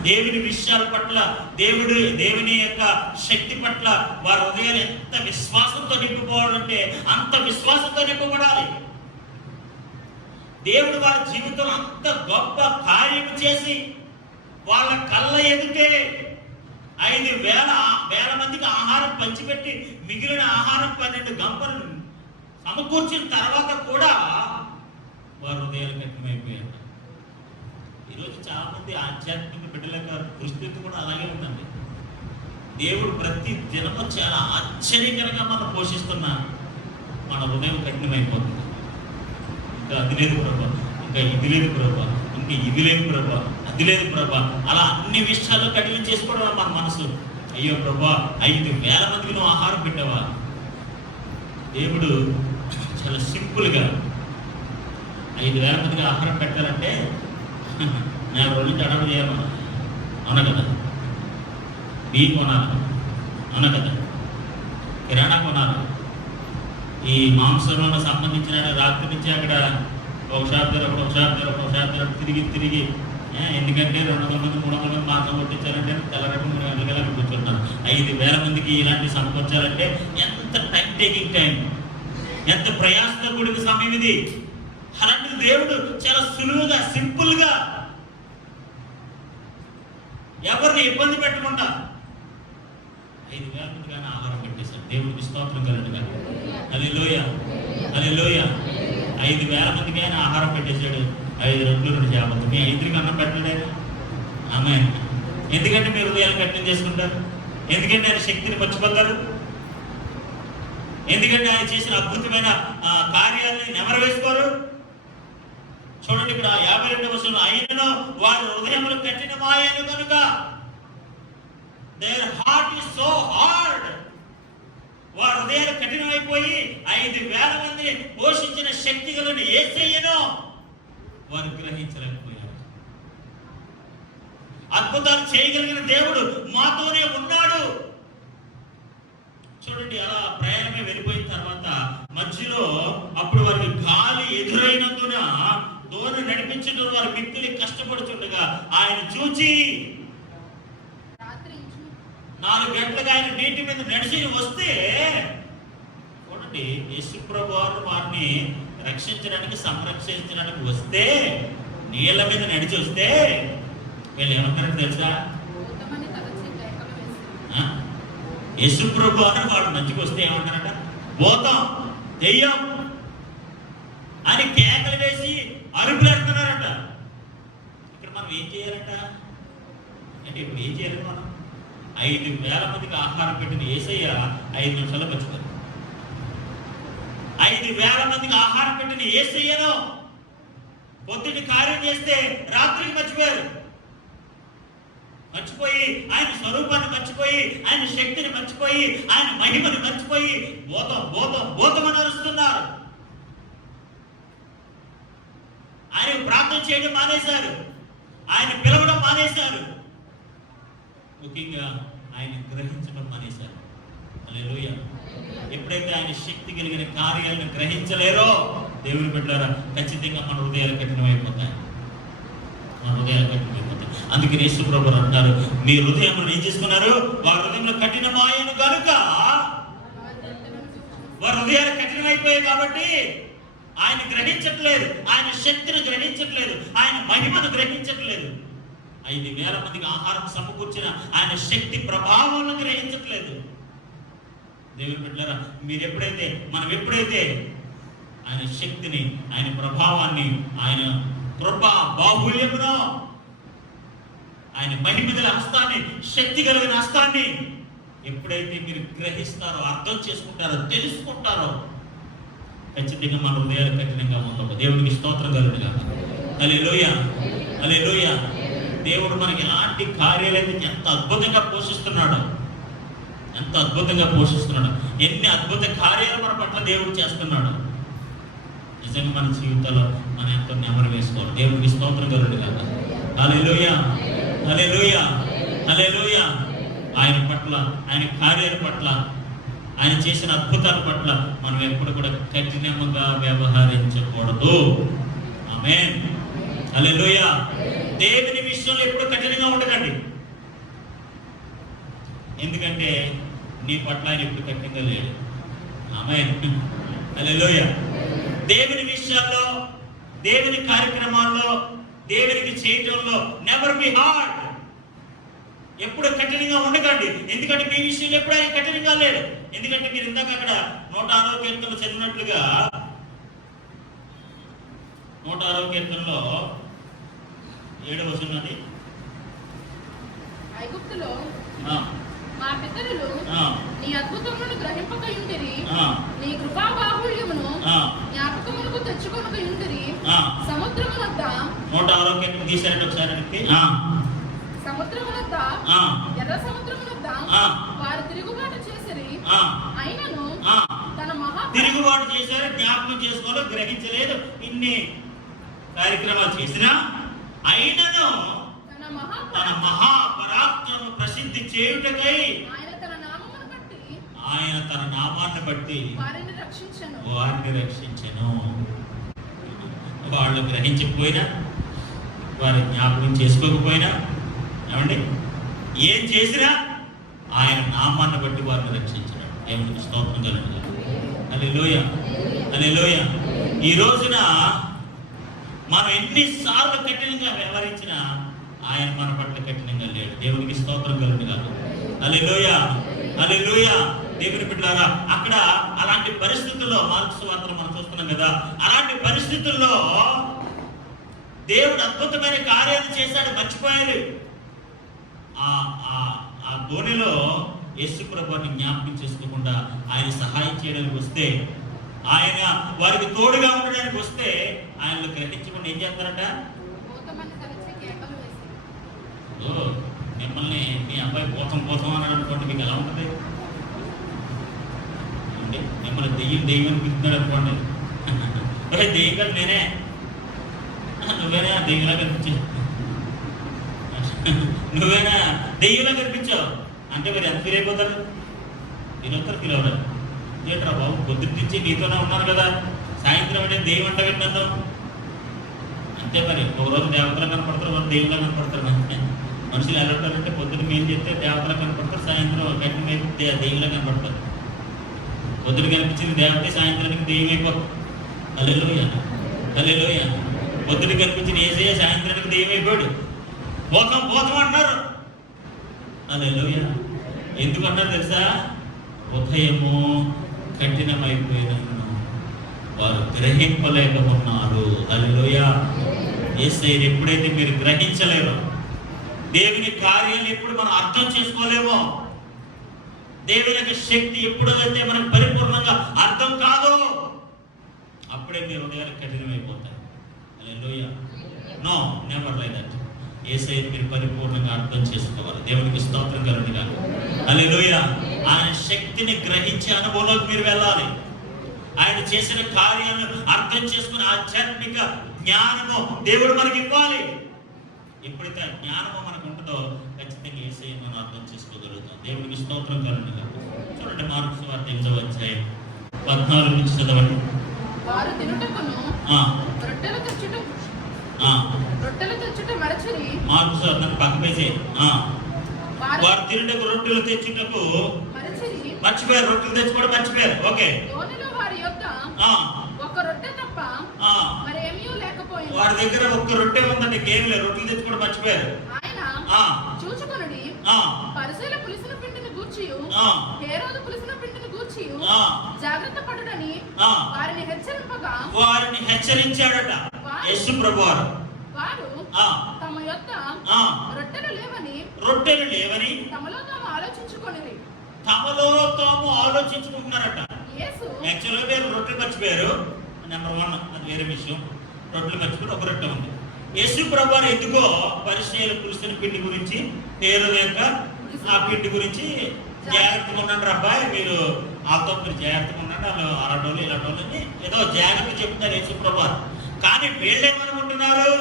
దేవుని విషయాల పట్ల, దేవుని యొక్క శక్తి పట్ల వారి హృదయాలు ఎంత విశ్వాసంతో నిండిపోవాలంటే అంత విశ్వాసంతో నింపబడాలి. దేవుడు వారి జీవితంలో అంత గొప్ప కార్యం చేసి వాళ్ళ కళ్ళ ఎదుటే 5,000 మందికి ఆహారం పంచిపెట్టి మిగిలిన ఆహారం 12 గంపలు సమకూర్చిన తర్వాత కూడా వారి హృదయాలు కఠినమైపోయారు. ఈరోజు చాలా మంది ఆధ్యాత్మిక బిడ్డల యొక్క పరిస్థితి కూడా అలాగే ఉందండి. దేవుడు ప్రతి దినము చాలా ఆశ్చర్యకరంగా మనం పోషిస్తున్న మన హృదయం కఠినమైపోతుంది. ఇంకా అది లేదు ప్రభా, ఇంకా ఇది లేదు ప్రభా, ఇంకా ఇది లేదు ప్రభా, అది లేదు ప్రభా, అలా అన్ని విషయాల్లో కఠినం చేసుకోవడం మన మనసు. అయ్యో ప్రభా, 5,000 మందికి నువ్వు ఆహారం పెట్టావా? దేవుడు చాలా సింపుల్గా 5,000 మందికి ఆహారం పెట్టాలంటే 4 రోజుల నుంచి అడగ చేయాలన్నా, అవునా కదా? బియ్యం కొనాలి, అవునా కదా? కిరాణా కొనాలి. ఈ మాంసంలో సంబంధించిన రాత్రి నుంచి అక్కడ ఒక షాప్ దగ్గర తిరిగి ఎందుకంటే 200 మంది 300 మంది మాంసం కొట్టించాలంటే తెల్లరకం గంటల కూర్చుంటారు. 5,000 మందికి ఇలాంటి సమకూర్చాలంటే ఎంత టైం, ఎంత ప్రయాసంతో కూడిన సమయం ఇది. అలాంటి దేవుడు చాలా సులువుగా, సింపుల్గా, ఎవరిని ఇబ్బంది పెట్టకుండా 5,000 మందిగానే ఆహారం పెట్టేశాడు. దేవుడికి స్తోత్రం కలుగుగా. హల్లెలూయా, హల్లెలూయా. 5,000 మందికి ఆయన ఆహారం పెట్టేశాడు. 5 రొట్లు 2 చేపలు. మీ 5కి అన్నం పెట్టలేడు. ఆమేన్. ఎందుకంటే మీరు హృదయాలు కఠినం చేసుకుంటారు? ఎందుకంటే ఆయన శక్తిని మర్చిపోతారు? ఎందుకంటే ఆయన చేసిన అద్భుతమైన కార్యాలని నెమరవేసుకోరు? చూడండి ఇక్కడ 52వ వచనం, అయినను వారి హృదయములు కఠినమాయను కనుక, their heart is so hard. వారి హృదయాలు కఠినమైపోయి 5,000 మందిని పోషించిన శక్తి గలని యేసయ్యను వారు గ్రహించలేకపోయారు. అద్భుతాలు చేయగలిగిన దేవుడు మాతోనే ఉన్నాడు. చూడండి, అలా ప్రయాణమే వెళ్ళిపోయిన తర్వాత మధ్యలో అప్పుడు వారికి గాలి ఎదురైనందున దోణ నడిపించడం వారి మిక్కిలి కష్టపడుతుండగా ఆయన చూచి 4 గంటలకు ఆయన నీటి మీద నడిచి వస్తే, చూడండి, యేసుప్రభు వారు వారిని రక్షించడానికి, సంరక్షించడానికి వస్తే, నీళ్ళ మీద నడిచి వస్తే వీళ్ళు ఏమంటారు తెలుసా? యేసుప్రభు వారు వాడు మంచికి వస్తే ఏమంటారట? భూతం, దెయ్యం అని కేకలు వేసి అరుపులేస్తున్నారట. ఇక్కడ మనం ఏం చేయాలంట అంటే, ఇప్పుడు ఏం చేయాలి? మనం 5,000 మందికి ఆహారం పెట్టిన యేసయ్య 5 నిమిషాల్లో మర్చిపోయారు. 5,000 మందికి ఆహారం పెట్టిన యేసయ్యను పొద్దుటి కార్యం చేస్తే రాత్రికి మర్చిపోయారు. మర్చిపోయి ఆయన స్వరూపాన్ని మర్చిపోయి, ఆయన శక్తిని మర్చిపోయి, ఆయన మహిమని మర్చిపోయి భూతం అని అరుస్తున్నారు. ఆయన ప్రార్థన చేయడం మానేశారు, ఆయన పిలవడం మానేశారు, ముఖ్యంగా ఆయన గ్రహించడం మానేశారు. హల్లెలూయా. ఎప్పుడైతే ఆయన శక్తి కలిగిన కార్యాలను గ్రహించలేరో దేవుని బిడ్డలారా, ఖచ్చితంగా మన హృదయాలు కఠినమైపోతాయి. అందుకని యేసుప్రభువు అంటారు, మీ హృదయంలో ఏం చేసుకున్నారు? వారి హృదయంలో కఠినమాయను కనుక, వారి హృదయాలు కఠినమైపోయాయి కాబట్టి ఆయన గ్రహించట్లేదు, ఆయన శక్తిని గ్రహించట్లేదు, ఆయన మహిమను గ్రహించట్లేదు. 5,000 మందికి ఆహారం సమకూర్చిన ఆయన శక్తి ప్రభావాలను గ్రహించట్లేదు. దేవుని బిడ్డలారా, మనం ఎప్పుడైతే ఆయన శక్తిని, ఆయన ప్రభావాన్ని, ఆయన కృపా బాహుళ్యమును, ఆయన మహిమగల హస్తాన్ని, శక్తి కలిగిన హస్తాన్ని ఎప్పుడైతే మీరు గ్రహిస్తారో, అర్థం చేసుకుంటారో, తెలుసుకుంటారో, ఖచ్చితంగా మన హృదయాలు కఠినంగా ఉండవు. దేవునికి స్తోత్రం కలుగునుగాక. హల్లెలూయా, హల్లెలూయా. దేవుడు మనకి ఎలాంటి కార్యాలైతే ఎంత అద్భుతంగా పోషిస్తున్నాడు, ఎంత అద్భుతంగా పోషిస్తున్నాడు. ఎన్ని అద్భుత కార్యాలు మన పట్ల దేవుడు చేస్తున్నాడు. నిజంగా మన జీవితంలో మనం ఎంతో నెమరు వేసుకోవాలి. దేవుడికి స్తోత్రం కలుగును గాక. హల్లెలూయా, హల్లెలూయా, హల్లెలూయా. ఆయన పట్ల, ఆయన కార్యాల పట్ల, ఆయన చేసిన అద్భుతాల పట్ల మనం ఎప్పుడు కూడా కఠినంగా వ్యవహరించకూడదు. ఆమేన్, హల్లెలూయా. దేవుని విషయంలో ఎప్పుడు కఠినంగా ఉండకండి. ఎందుకంటే నీ పట్ల ఆయన ఎప్పుడు కఠినంగా లేడు. ఆమేన్, హల్లెలూయా. దేవుని విషయాల్లో, దేవుని కార్యక్రమాల్లో, దేవునికి చేయటంలో నెవర్ బి హార్డ్. ఎప్పుడు కఠినంగా ఉండకండి. ఎందుకంటే మీ విషయంలో ఎప్పుడు ఆయన కఠినంగా లేడు. ఎందుకంటే మీరు ఇందాక అక్కడ 106వ కీర్తనలో చదివినట్లుగా 106వ కీర్తనలో 7వ వచనం, ఐగుప్తులో మా పితరులు నీ అద్భుతములను గ్రహింపక ఉండిరి, నీ కృపా బాహుళ్యమును జ్ఞాపకమునకు తెచ్చుకొనక ఉండిరి. సముద్రమునొద్ద 106వ కీర్తన తీశారంటే ఒకసారి సముద్రమునొద్ద, ఎర్ర సముద్రమునొద్ద వారు తిరుగుబాటు చేసిరి. అయినను తన మహా తిరుగుబాటు చేశారు, జ్ఞాపకం చేసుకోవాలో గ్రహించలేదు. ఇన్ని కార్యక్రమాలు చేసినా అయినను తన మహాపరాక్రమ ప్రసిద్ధి చేయుటకై ఆయన తన నామాన్ని బట్టి వారిని రక్షించెను. వాళ్ళు గ్రహించకపోయినా, వారి జ్ఞాపకం చేసుకోకపోయినా, ఏమండి ఏం చేసినా ఆయన నామాన్ని బట్టి వారిని రక్షించినాడు. దేవునికి స్తోత్రం కలుగును గాక. హల్లెలూయా, హల్లెలూయా. ఈ రోజున మనం ఎన్నిసార్లు కఠినంగా వ్యవహరించినా ఆయన మన పట్ల కఠినంగా లేడు. దేవునికి స్తోత్రం కలుగును గాక. హల్లెలూయా, హల్లెలూయా. దేవుని బిడ్డలారా, అక్కడ అలాంటి పరిస్థితుల్లో మార్కు సువార్తలో మనం చూస్తున్నాం కదా, అలాంటి పరిస్థితుల్లో దేవుడు అద్భుతమైన కార్యాలు చేశాడు, మర్చిపోయారు. ఆ ధోనిలో యేసు ప్రభువుని జ్ఞాపకం చేసుకోకుండా ఆయన సహాయం చేయడానికి వస్తే, ఆయన వారికి తోడుగా ఉండడానికి వస్తే, ఆయనలో గ్రహించకుండా ఏం చేస్తారట? మిమ్మల్ని మీ అబ్బాయి పోతాం అని అనుకోండి, మీకు ఎలా ఉంటుంది? మిమ్మల్ని దెయ్యం అనిపిస్తున్నాడు అనుకోండి. దెయ్యం కాదు నేనే, నువ్వేనా దెయ్యంలా కనిపించావు, నువ్వేనా దెయ్యంలా కనిపించావు అంటే మీరు ఎంత ఫీల్ అయిపోతారు? ఫీల్ అవుతారు. ఏంట్రా బాబు, పొద్దున్న నుంచి నీతోనే ఉన్నాను కదా, సాయంత్రం అంటే దెయ్యం అంట విన్నాను అంతే. మరి ఒక రోజు దేవతలు కనపడతారు, వాళ్ళు దెయ్యంలా కనపడతారు. మనుషులు ఎలా ఉంటారంటే పొద్దున్న మీరు చెప్తే దేవతలు కనపడతారు, సాయంత్రం గట్టి దెయ్యంలా కనపడతారు. పొద్దున కనిపించింది దేవతే, సాయంత్రానికి దెయ్యం అయిపోతుంది. హల్లెలూయా, హల్లెలూయా. పొద్దున కనిపించిన యేసయ్య సాయంత్రానికి దెయ్యం అయిపోయాడు. పోతాం అంటున్నారు. హల్లెలూయా. ఎందుకు అన్నారు తెలుసా? ఉదయము కఠినమైపోయినను వారు గ్రహింపలేక ఉన్నారు. హల్లెలూయా. యేసయ్యను ఎప్పుడైతే మీరు గ్రహించలేరో, దేవుని కార్యాలు ఎప్పుడు మనం అర్థం చేసుకోలేమో, దేవుని యొక్క శక్తి ఎప్పుడైతే మనకు పరిపూర్ణంగా అర్థం కాదో, అప్పుడే మీ హృదయాలు కఠినమైపోతాయి. హల్లెలూయా. No, never like that. యేసయ్యను మీరు పరిపూర్ణంగా అర్థం చేసుకోవాలి. దేవునికి స్తోత్రం కలుగును గాక. హల్లెలూయా. ఆయన శక్తిని గ్రహించే అనుభవంలోకి మీరు వెళ్ళాలి. ఆయన చేసిన కార్యాలను అర్థం చేసుకుని ఆధ్యాత్మిక జ్ఞానము దేవుడు మనకి ఇవ్వాలి. ఎప్పుడైతే ఆ జ్ఞానము మనకు ఉంటుందో ఖచ్చితంగా యేసయ్యను మనం అర్థం చేసుకోగలుగుతాం. దేవునికి స్తోత్రం కలుగును గాక. చూడండి, మార్కు సువార్త 8వ అధ్యాయం 14 నుంచి చదవండి. వారు తినుటకును రొట్టెలు తెచ్చుట మరచిరి. మార్కు సువార్త పక్క పేజీ. వారు తినుటకు రొట్టెలు తెచ్చుటకు మర్చిపోయారు. రొట్టెలు తెచ్చుకోవడం మర్చిపోయారు. ఓకే. ధోనిలో వారి యొద్ద ఒక రొట్టె తప్ప మరేమీ లేకపోయింది. వారి దగ్గర ఒక్క రొట్టె ఉందండి, కేవలం లేదు. రొట్టెలు తెచ్చుకోవడం మర్చిపోయారు. ఆయన చూచుకొనుడి, పరిసయ్యుల పులిసిన పిండిని గూర్చియు హేరోదు పులిసిన పిండిని గూర్చియు జాగ్రత్త పడుడని వారిని హెచ్చరించాడట యేసు ప్రభువారు. వారు తమ యొద్ద రొట్టెలు లేవని తమలో తాము ఆలోచించుకుంటున్నారట. యాక్చువల్గా రొట్టెలు మర్చిపోయారు. నెంబర్ 1, అది వేరే విషయం. రొట్టెలు మర్చిపోయి ఒక రొట్టె ఉంది. యేసు ప్రభువారు ఎందుకో పరిచయాలు పులిసిన పిండి గురించి, హేరోదు యొక్క ఆ పిండి గురించి జాగ్రత్తగా ఉండండి అబ్బాయి, మీరు వాళ్ళతో మీరు జాగ్రత్తగా ఉండండి, వాళ్ళు అలాంటి ఇలాంటి అని ఏదో జాగ్రత్త చెప్తున్నారు యేసు ప్రభువారు. కానీ వీళ్ళేమనుకుంటున్నారు?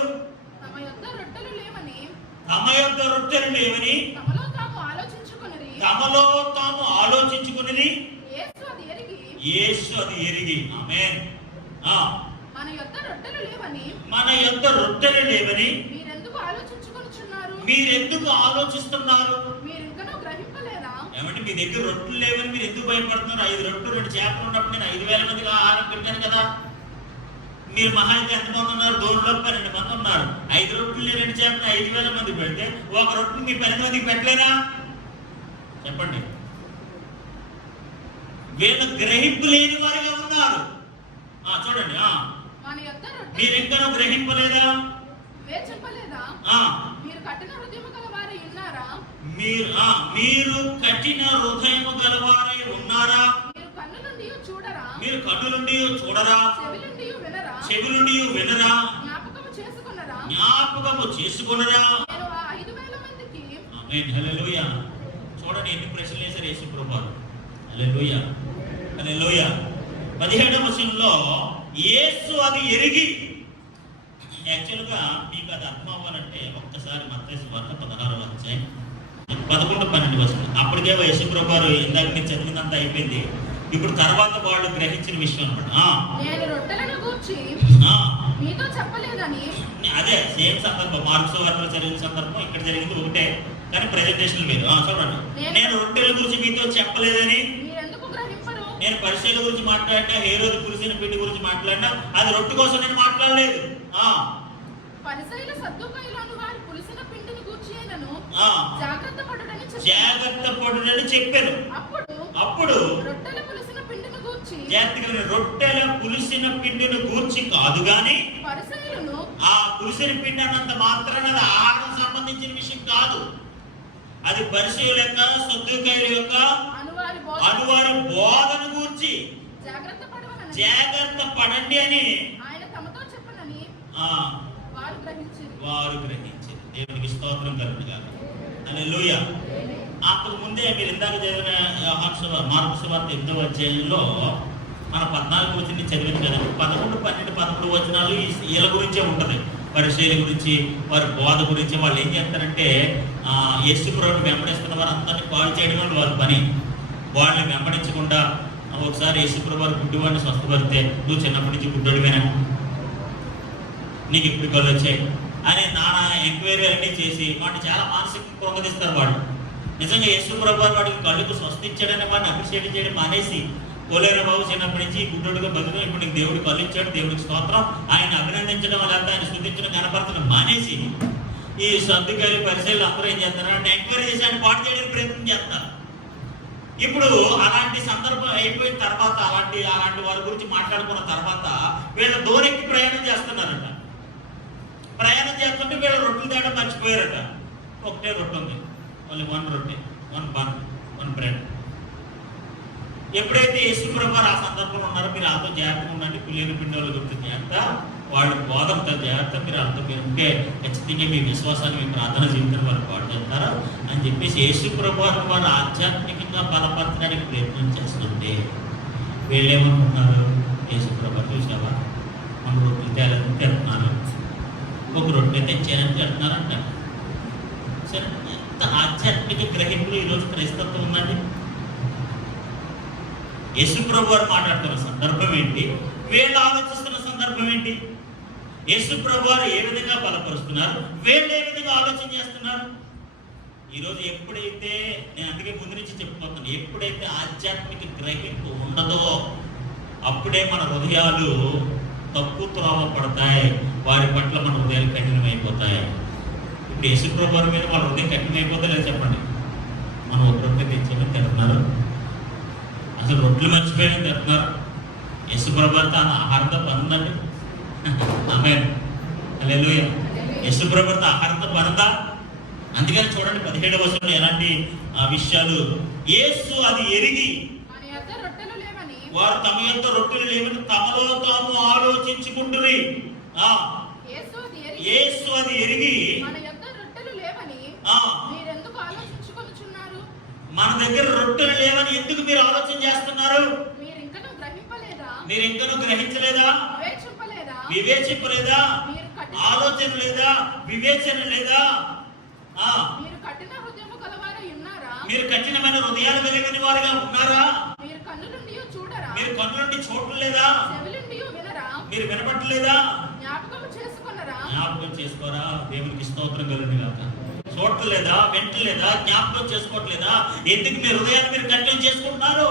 తమ యొద్ద రొట్టెలు లేవని, తమ యొక్క రొట్టెలు లేవని తమలో తాము ఆలోచించుకొనిరి. తమలో తాము ఆలోచించుకున్నది యేసు అది ఎరిగి, యేసు అది ఎరిగి. ఆమేన్. మన యొద్ద రొట్టెలు లేవని, మన యొక్క రొట్టెలు లేవని మీరెందుకు ఆలోచించుకొనుచున్నారు? మీరెందుకు ఆలోచిస్తున్నారు? మీరింకనూ గ్రహింపలేదా? ఏమంటే మీ దగ్గర రొట్టెలు లేవని మీరు ఎందుకు భయపడుతున్నారు? 5 రొట్టెలు 2 చేపలు ఉన్నప్పుడు నేను 5,000 మందికి ఆహారం పెట్టాను కదా. మీరు మహా అయితే ఎంతమంది ఉన్నారు? 212 మంది ఉన్నారు. 5 రొట్టెలు 2 చేపలు 5,000 మంది పెడితే ఒక రొట్టెలు మీ 10 మందికి పెట్టలేనా? చెప్పండి. వీళ్ళు గ్రహింపు లేని వారిగా ఉన్నారు. చూడండి, మన యొద్ద రొట్టెలు మీరు ఇంకా గ్రహింపలేదా? చెప్పలేదా? మీరు కఠిన హృదయము గలవారై ఉన్నారా? మీరు కఠిన హృదయము గలవారై ఉన్నారా? మీరు కన్ను నుండి చూడరా? మీరు కన్ను నుండి చూడరా? చెవి నుండి వినరా? జ్ఞాపకము చేసుకున్నరా? జ్ఞాపకము చేసుకున్నరా? నేను ఆ 5,000 మందికి ఆమేన్. హల్లెలూయా. చూడండి ఎన్ని ప్రశ్నలు వేశారు యేసు ప్రభువారు. హల్లెలూయా, హల్లెలూయా. 17వ వచనంలో యేసు అది ఎరిగి, యాక్చువల్గా మీకు అది అర్థం అవ్వాలంటే ఒక్కసారి మత్తయి సువార్త 16వ అధ్యాయం 11-12 వచనం. అప్పటికే యేసు ప్రభువారు ఇందాక మీరు చదివినంత అయిపోయింది. ఇప్పుడు తర్వాత వాళ్ళు గ్రహించిన విషయం అన్నమాట. నేను రొట్టెలను గూర్చి మీతో చెప్పలేదని. అదే సేమ్ సందర్భం, మార్క్స్ వార్తలో జరిగిన సందర్భం ఇక్కడ జరిగింది ఒకటే, కానీ ప్రెజెంటేషన్ వేరు. చూడండి, నేను రొట్టెల గురించి మీతో చెప్పలేదని. నేను పరిచయాల గురించి మాట్లాడినా, హేరోదు పులిసిన పిండి గురించి మాట్లాడినా అది రొట్టె కోసం నేను మాట్లాడలేదు. పరిసయ్యులు సద్దూకయ్యులు అను వారు పులిసిన పిండిని గూర్చియేనను జాగ్రత్త పడుడని చెప్పాను. అప్పుడు రొట్టెల పులిసిన పిండిని గూర్చి, జాగ్రత్తగా రొట్టెల పులిసిన పిండిని గూర్చి కాదు గాని పరిసయ్యులను ఆ పులిసిన పిండి అన్నంత మాత్రాన అది ఆహారం సంబంధించిన విషయం కాదు. అది పరిసయ్యుల యొక్క సద్దూకయ్యుల యొక్క అనువారి బోధన గూర్చి జాగ్రత్త పడండి అని ఆయన తమతో చెప్పనని వారు గ్రహించారు. దేవునికి స్తోత్రం కలుగుగాక. హల్లెలూయా. అంతకు ముందే మీరు ఇందాక చదివిన మార్కు సువార్త 8వ అధ్యాయంలో మన 14 వచనం చదివింది కదా. 11, 12, 13 వచనాలు వీళ్ళ గురించే ఉంటది. పరిచర్య గురించి, వారి బోధ గురించి. వాళ్ళు ఏం చేస్తారంటే యేసు ప్రభువుని వెంబడిస్తున్న వారు అందరినీ పాడు చేయడం వారి పని. వాళ్ళని వెంబడించకుండా ఒకసారి యేసు ప్రభు వారు గుడ్డివాడిని స్వస్థపడితే, నువ్వు చిన్నప్పటి నుంచి గుడ్డోడివేనా, నీకు ఇప్పుడు కళ్ళు వచ్చాయి అని నానా ఎంక్వైరీ అన్నీ చేసి వాడిని చాలా మానసికంగా కృంగదీస్తారు. వాళ్ళు నిజంగా యేసు ప్రభు వారు వాడికి కళ్ళుకు స్వస్థ ఇచ్చాడని వాడిని అప్రిషియేట్ చేయడం మానేసి, పోలేరు బాబు చిన్నప్పటి నుంచి గుడ్డోడుగా బతుకుని ఇప్పుడు నీకు దేవుడు కళ్ళు ఇచ్చాడు, దేవుడికి స్తోత్రం, ఆయన అభినందించడం లేకపోతే ఆయన స్తుతించడం కనపడతడం మానేసి ఈ సర్దుకాయలు పరిశీలన అందరూ ఏం చేస్తారంటే ఎంక్వైరీ చేసి ఆయన పాటు చేయడానికి ప్రయత్నం చేస్తారు. ఇప్పుడు అలాంటి సందర్భం అయిపోయిన తర్వాత అలాంటి వారి గురించి మాట్లాడుకున్న తర్వాత వీళ్ళ దూరెక్కి ప్రయాణం చేస్తున్నారట. ప్రయాణం చేస్తుంటే వీళ్ళ రొట్టెలు తేడా మర్చిపోయారట. ఒకటే రొట్టె ఉంది, వాళ్ళు 1 రొట్టె, 1 బన్, 1 బ్రెడ్. ఎప్పుడైతే యేసు ప్రభువారు ఆ సందర్భంలో ఉన్నారో మీరు ఆతో జాగ్రత్తగా ఉండండి, పులియని పిండి వాళ్ళు గుర్తుంది జాగ్రత్త, వాళ్ళు బోధంతో జాగ్రత్త, మీరు అంతా మీరు ఉంటే ఖచ్చితంగా మీ విశ్వాసాన్ని, మీ ప్రార్థన జీవితం వారు పాటు చేస్తారు అని చెప్పేసి యేసు ప్రభువారు వారు ఆధ్యాత్మికంగా బలపరచడానికి ప్రయత్నం చేస్తుంటే వీళ్ళేమనుకుంటున్నారు? యేసు ప్రభువారు చూసావా, మన రొట్టెలు తేలని తింటున్నారు, ఒక రొట్టె తెచ్చారని తింటున్నారంట. సరే, ఎంత ఆధ్యాత్మిక గ్రహింపులు ఈరోజు క్రైస్తత్వం ఉందండి. యేసు ప్రభువారు మాట్లాడుతున్న సందర్భం ఏంటి, వీళ్ళు ఆలోచిస్తున్న సందర్భం ఏంటి? యేసు ప్రభువారు ఏ విధంగా బలపరుస్తున్నారు, వీళ్ళు ఏ విధంగా ఆలోచన చేస్తున్నారు? ఈరోజు ఎప్పుడైతే, నేను అందుకే ముందు నుంచి చెప్పుకోతున్నాను, ఎప్పుడైతే ఆధ్యాత్మిక గ్రహింపు ఉండదో అప్పుడే మన హృదయాలు తప్పు త్రోవ పడతాయి, వారి పట్ల మన హృదయాలు కఠినమైపోతాయి. ఇప్పుడు యేసు ప్రభువారి మీద వాళ్ళ హృదయం కఠినమైపోతే లేదు చెప్పండి. మనం ఒక రొట్టె తెచ్చేమని తింటున్నారు, అసలు రొట్టెలు మర్చిపోయామని తింటున్నారు. యేసు ప్రభువారు తాను ఆహారంతో పనుందండి. ఆమేన్, హల్లెలూయా. యేసు ప్రభువారితో ఆహారంతో పనుందా? అందుకని చూడండి 17వ వచనంలో ఎలాంటి విషయాలు. యేసు అది ఎరిగి వారు తమ యొక్క రొట్టెలు లేవని తమలో తాము ఆలోచించుకుంటురి. యేసు అది ఎరిగి మన యొద్ద రొట్టెలు లేవని ఆ, మీరెందుకు ఆలోచించుకొనుచున్నారు? మన దగ్గర రొట్టెలు లేవని ఎందుకు మీరు ఆలోచన చేస్తున్నారు? మీరింకనూ గ్రహింపలేదా? మీరు ఇంకనూ గ్రహించలేదా? వివేచింపలేదా? వివేచింపలేదా? మీరు ఆలోచన లేదా? వివేచన లేదా? ఆ, మీరు కఠిన హృదయము గలవారై ఉన్నారా? మీరు కఠినమైన హృదయాలు కలిగిన వారుగా ఉన్నారా? మీరు కన్నులుండి చూడరా? మీరు కన్ను నుండి చూడలేదా? చెవులుండి వినరా? మీరు వినపట్టలేదా? జ్ఞాపకము చేసుకొనరా? జ్ఞాపకం చేసుకోరా? దేవునికి స్తోత్రం కలుగును గాక. చూడలేదా? వింటలేదా? జ్ఞాపకం చేసుకోవట్లేదా? ఎందుకు మీ హృదయాన్ని మీరు కఠినం చేసుకుంటున్నారు?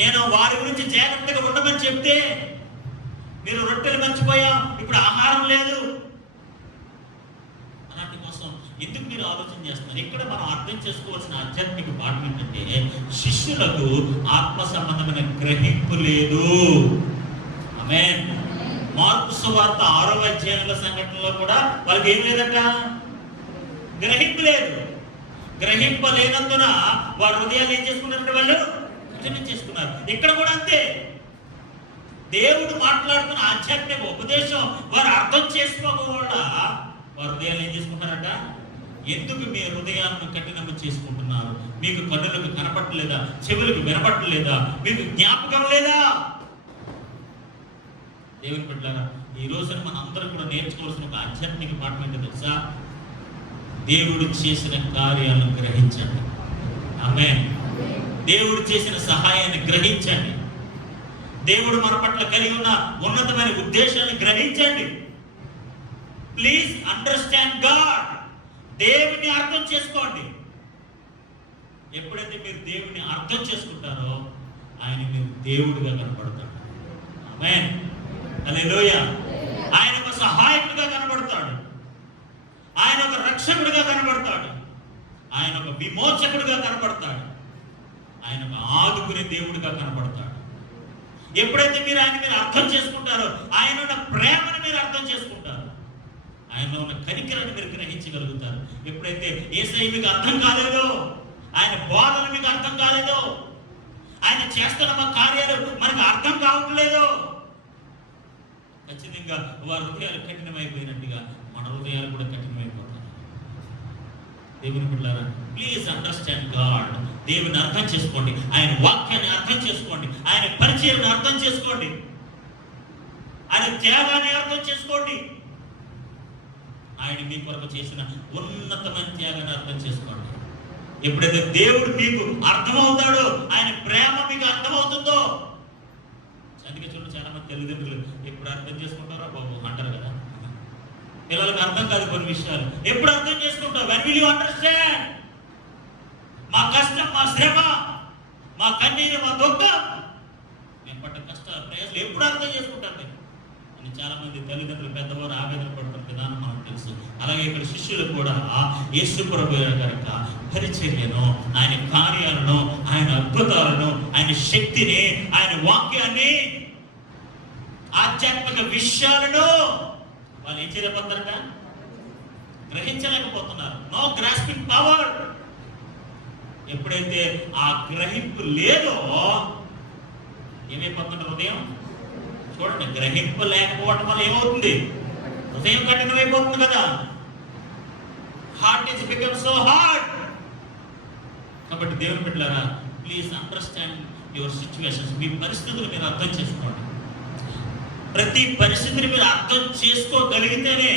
నేను వారి గురించి జాగ్రత్తగా ఉండమని చెప్తే మీరు రొట్టెలు మర్చిపోయాం, ఇప్పుడు ఆహారం లేదు. అలాంటి కోసం ఎందుకు మీరు ఆలోచన చేస్తున్నారు? ఇక్కడ మనం అర్థం చేసుకోవాల్సిన ఆధ్యాత్మిక పాఠం ఏంటంటే, శిష్యులకు ఆత్మ సంబంధమైన గ్రహింపు లేదు. ఆమేన్. మార్కు సువార్త 6వ అధ్యాయంలో సంఘటనలో కూడా వాళ్ళకి ఏం లేదట, గ్రహింపు లేదు. గ్రహింపు లేనందున వారి హృదయాలు ఏం చేసుకున్నారంటే వాళ్ళు కఠినం చేసుకున్నారు. ఇక్కడ కూడా అంతే. దేవుడు మాట్లాడుతున్న ఆధ్యాత్మిక ఉపదేశం వారు అర్థం చేసుకోకుండా వారి హృదయాలు ఏం చేసుకుంటారట, ఎందుకు మీ హృదయాలను కఠినము చేసుకుంటున్నారు? మీకు కన్నులకు కనపట్టలేదా? చెవులకు వినపట్టలేదా? మీకు జ్ఞాపకం లేదా? దేవుని బిడ్డలారా, ఈ రోజున మన అందరం కూడా నేర్చుకోవాల్సిన ఒక ఆధ్యాత్మిక పాఠం ఏంటో తెలుసా? దేవుడు చేసిన కార్యాలను గ్రహించండి. ఆమేన్. దేవుడు చేసిన సహాయాన్ని గ్రహించండి. దేవుడు మన పట్ల కలిగి ఉన్న ఉన్నతమైన ఉద్దేశాన్ని గ్రహించండి. Please understand God. దేవుని అర్థం చేసుకోండి. ఎప్పుడైతే మీరు దేవుని అర్థం చేసుకుంటారో ఆయన మీరు దేవుడిగా కనపడతాడు. ఆమేన్. హల్లెలూయా. ఆయన ఒక సహాయకుడిగా కనబడతాడు. ఆయన ఒక రక్షకుడిగా కనబడతాడు. ఆయన ఒక విమోచకుడిగా కనబడతాడు. ఆయన ఒక ఆదుకునే దేవుడిగా కనబడతాడు. ఎప్పుడైతే మీరు ఆయన మీరు అర్థం చేసుకుంటారో, ఆయన ఉన్న ప్రేమను మీరు అర్థం చేసుకుంటారు. ఆయనలో ఉన్న కనికరాన్ని మీరు గ్రహించగలుగుతారు. ఎప్పుడైతే యేసయ్య మీకు అర్థం కాలేదో, ఆయన బోధన మీకు అర్థం కాలేదో, ఆయన చేస్తున్న మా కార్యాలు మనకు అర్థం కావట్లేదో, ఖచ్చితంగా వారి హృదయాలు కఠినమైపోయినట్టుగా మన హృదయాలు కూడా కఠినమైపోతాయి. దేవుని బిడ్డలారా, ప్లీజ్ అండర్స్టాండ్ గాడ్. దేవుని అర్థం చేసుకోండి. ఆయన వాక్యాన్ని అర్థం చేసుకోండి. ఆయన పరిచయాన్ని అర్థం చేసుకోండి. ఆయన త్యాగాన్ని అర్థం చేసుకోండి. ఆయన మీ కొరకు చేసిన ఉన్నతమైన త్యాగాన్ని అర్థం చేసుకోండి. ఎప్పుడైతే దేవుడు మీకు అర్థమవుతాడో, ఆయన ప్రేమ మీకు అర్థమవుతుందో, అందుకే చూడండి, చాలా మంది తల్లిదండ్రులు ఎప్పుడు అర్థం చేసుకుంటారో బాబు అంటారు కదా. పిల్లలకు అర్థం కాదు కొన్ని విషయాలు. ఎప్పుడు అర్థం చేసుకుంటావు? when will you understand? మా కష్టం, మా శ్రమ, మా కన్నీరు, మా దుఃఖం, మేము పడ్డ కష్టాలు, ప్రయాసాలు ఎప్పుడు అర్థం చేసుకుంటారు అని చాలా మంది తల్లిదండ్రులు పెద్దవారు ఆవేదన పడుతున్న విధానం మనకు తెలుసు. అలాగే ఇక్కడ శిష్యులు కూడా యేసు ప్రభువు యొక్క పరిచర్యను, ఆయన కార్యాలను, ఆయన అద్భుతాలను, ఆయన శక్తిని, ఆయన వాక్యాన్ని, ఆధ్యాత్మిక విషయాలను వాళ్ళు ఏం చేయలేకపోతారట, గ్రహించలేకపోతున్నారు. No grasping power. ఎప్పుడైతే ఆ గ్రహింపు లేదో ఏమైపోతుంది హృదయం? చూడండి, గ్రహింపు లేకపోవడం వల్ల ఏమవుతుంది? హృదయం కఠినమైపోతుంది కదా. Heart is become so hard. కాబట్టి దేవుని బిడ్డలారా, ప్లీజ్ అండర్స్టాండ్ యువర్ సిచ్యువేషన్స్. మీ పరిస్థితులు మీరు అర్థం చేసుకోండి. ప్రతి పరిస్థితిని మీరు అర్థం చేసుకోగలిగితేనే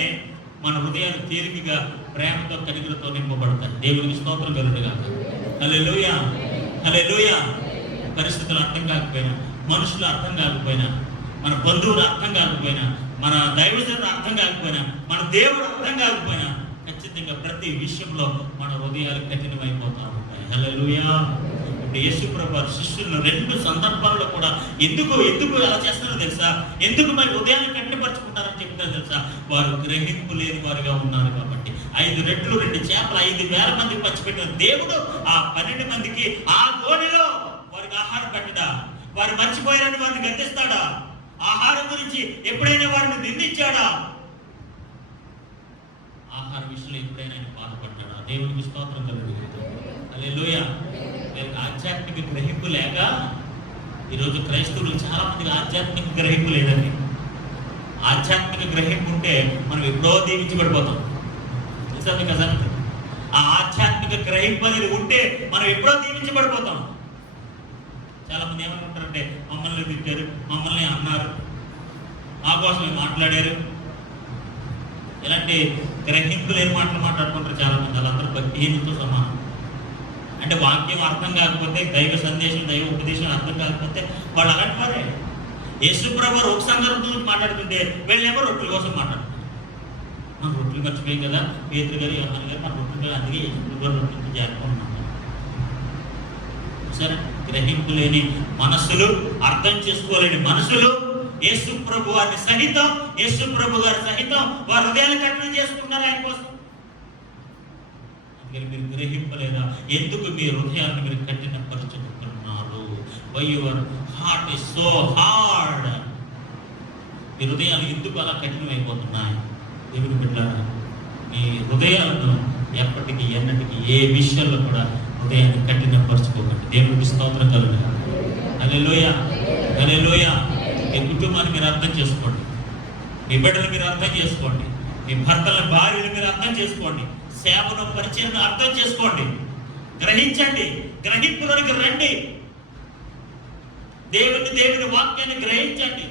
మన హృదయాలు తేలికగా ప్రేమతో కనికలతో నింపబడతాయి. దేవునికి స్తోత్రం కలుగునుగా. హల్లెలూయా, హల్లెలూయా. పరిస్థితులు అర్థం కాకపోయినా, మనుషులు అర్థం కాకపోయినా, మన బంధువులు అర్థం కాకపోయినా, మన దైవజనులు అర్థం కాకపోయినా, మన దేవుడు అర్థం కాకపోయినా, ఖచ్చితంగా ప్రతి విషయంలో మన హృదయాలు కఠినమైపోతా ఉంటాయి. హల్లెలూయా. యేసు ప్రభువు శిష్యులను 2 సందర్భాల్లో కూడా ఎందుకు అలా చేస్తున్నారో తెలుసా? ఎందుకు మరి హృదయాన్ని కట్టిపరుచుకుంటారని చెప్తారు తెలుసా? వారు గ్రహింపు లేని వారుగా ఉన్నారు కాబట్టి. 5 రెట్లు 2 చేపలు 5,000 మందికి పంచిపెట్టిన దేవుడు ఆ 12 మందికి ఆ గోడిలో వారికి ఆహారం పెట్టడా? వారు మర్చిపోయారని వారిని గద్దిస్తాడా? ఆహారం గురించి ఎప్పుడైనా వారిని నిందించాడా? ఆహార విషయంలో ఎప్పుడైనా ఆయన బాధపడ్డాడా? దేవునికి స్తోత్రం కలుగుతుంది. హల్లెలూయా. ఆధ్యాత్మిక గ్రహింపు లేక ఈరోజు క్రైస్తవులు చాలా మందికి ఆధ్యాత్మిక గ్రహింపు లేదండి. ఆధ్యాత్మిక గ్రహింపు ఉంటే మనం ఎప్పుడో దీవించబడిపోతాం. తెలుసా మీకు అసలు? ఆ ఆధ్యాత్మిక గ్రహింపు అనేది ఉంటే మనం ఎప్పుడో దీవించబడిపోతాం. చాలా మంది ఏమనుకుంటారంటే మమ్మల్ని తిట్టారు, మమ్మల్ని అన్నారు, మా కోసమే మాట్లాడారు, ఇలాంటి గ్రహింపులు ఏం మాటలు మాట్లాడుకుంటారు చాలా మంది. వాళ్ళందరూ భక్తిహీనులతో సమానం. అంటే వాక్యం అర్థం కాకపోతే, దైవ సందేశం, దైవ ఉపదేశం అర్థం కాకపోతే వాళ్ళు అలాంటి వారే. యేసుప్రభు ఒక సందర్భం గురించి మాట్లాడుతుంటే వీళ్ళేమో రొట్టెల కోసం మాట్లాడుతున్నారు. మనం రొట్టెలు మర్చిపోయాం కదా, పేతురు గారు, యోహాను గారు, మన రొట్టెలు అందుకే రొట్టెలు జరుపుకుంటున్నాం. సరే, గ్రహింపు లేని మనస్సులు, అర్థం చేసుకోలేని మనసులు యేసు ప్రభు వారిని సహితం, యేసు ప్రభు గారి సహితం వారి హృదయాలు కఠినం చేసుకుంటున్నారు ఆయన కోసం. అందుకని మీరు గ్రహింపలేదా? ఎందుకు మీ హృదయాన్ని మీరు కఠినపరుచుకుంటున్నారు? Why your heart is so hard. మీ హృదయాలు ఎందుకు అలా కఠినమైపోతున్నాయి? దేవుని బిడ్డలారా, మీ హృదయాలను ఎప్పటికీ ఎన్నటికీ ఏ విషయంలో కూడా హృదయాన్ని కఠినపరచుకోకండి. దేవునికి స్తోత్రం కలుగును. హల్లెలూయా, హల్లెలూయా. మీ కుటుంబాన్ని మీరు అర్థం చేసుకోండి, మీ బిడ్డలు మీరు అర్థం చేసుకోండి, మీ భర్తల భార్యలు మీరు అర్థం చేసుకోండి, సేవను పరిచయం అర్థం చేసుకోండి, గ్రహించండి, గ్రహింపులోనికి రండి, దేవుని వాక్యాన్ని గ్రహించండి.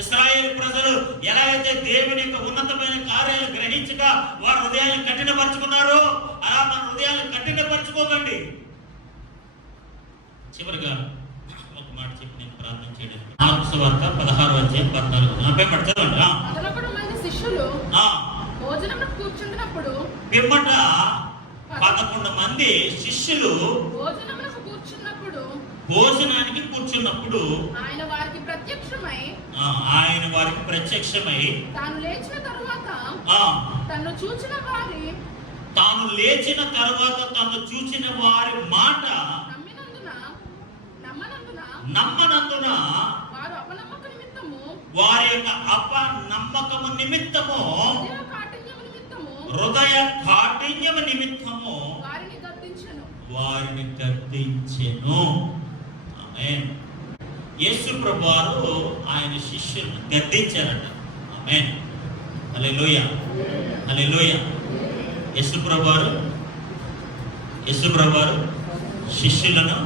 ఇశ్రాయేలు ప్రజలు ఎలా అయితే దేవుని యొక్క ఉన్నతమైన కార్యాలు గ్రహించక వారి హృదయాన్ని కఠినపరుచుకున్నారో అలా మన హృదయాన్ని కఠినపరచుకోకండి. చివరిగా ఒక మాట చెప్పి నేను ప్రార్థన చేయడం. మార్కు సువార్త 16:14 11 శిష్యులు భోజనమునకు కూర్చుంటున్నప్పుడు పిమ్మట 11 మంది శిష్యులు భోజనానికి కూర్చున్నప్పుడు ఆయన వారికి ప్రత్యక్షమై తాను లేచిన తరువాత తను చూచిన వారి మాట నమ్మనందున వారి యొక్క అపనమ్మకము నిమిత్తము, హృదయ కాఠిన్యము నిమిత్తము వారిని గద్దించెను. ఆమేన్. యేసు ప్రభువారు ఆయన శిష్యులను గద్దించారట. ఆమేన్. హల్లెలూయా, హల్లెలూయా. యేసు ప్రభువారు శిష్యులను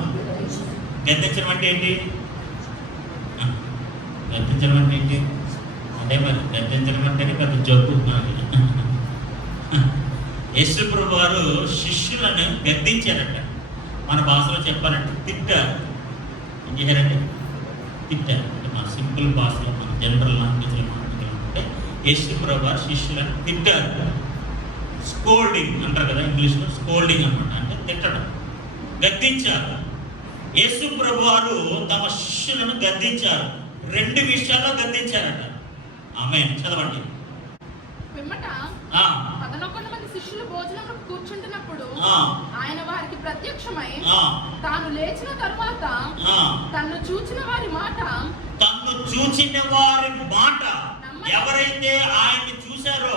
గద్దించడం అంటే ఏంటి? గద్దించడం అంటే ఏంటి? అంటే మరి గద్దించడం అంటే పెద్ద జబ్బు. యేసు ప్రభువారు శిష్యులను గద్దించారట. మన భాషలో చెప్పాలంటే తిట్టారు. ఏం చేశారంటే తిట్టారు. మన సింపుల్ భాషలో, మన జనరల్ లాంగ్వేజ్లో మాట్లాడాలంటే యేసు ప్రభువారు శిష్యులను తిట్టారు. స్కోల్డింగ్ అంటారు కదా ఇంగ్లీష్లో, స్కోల్డింగ్ అనమాట, అంటే తిట్టడం, గద్దించారు. యేసు ప్రభువారు తమ శిష్యులను గద్దించారు. 2 విషయాల్లో గద్దించారట. ఆమేన్. చదవండి. పిమ్మట 11 మంది శిష్యులు భోజనమునకు కూర్చుంటున్నప్పుడు ఆయన వారికి ప్రత్యక్షమై తాను లేచిన తరువాత తన్ను చూచిన వారి మాట ఎవరైతే ఆయన్ని చూశారో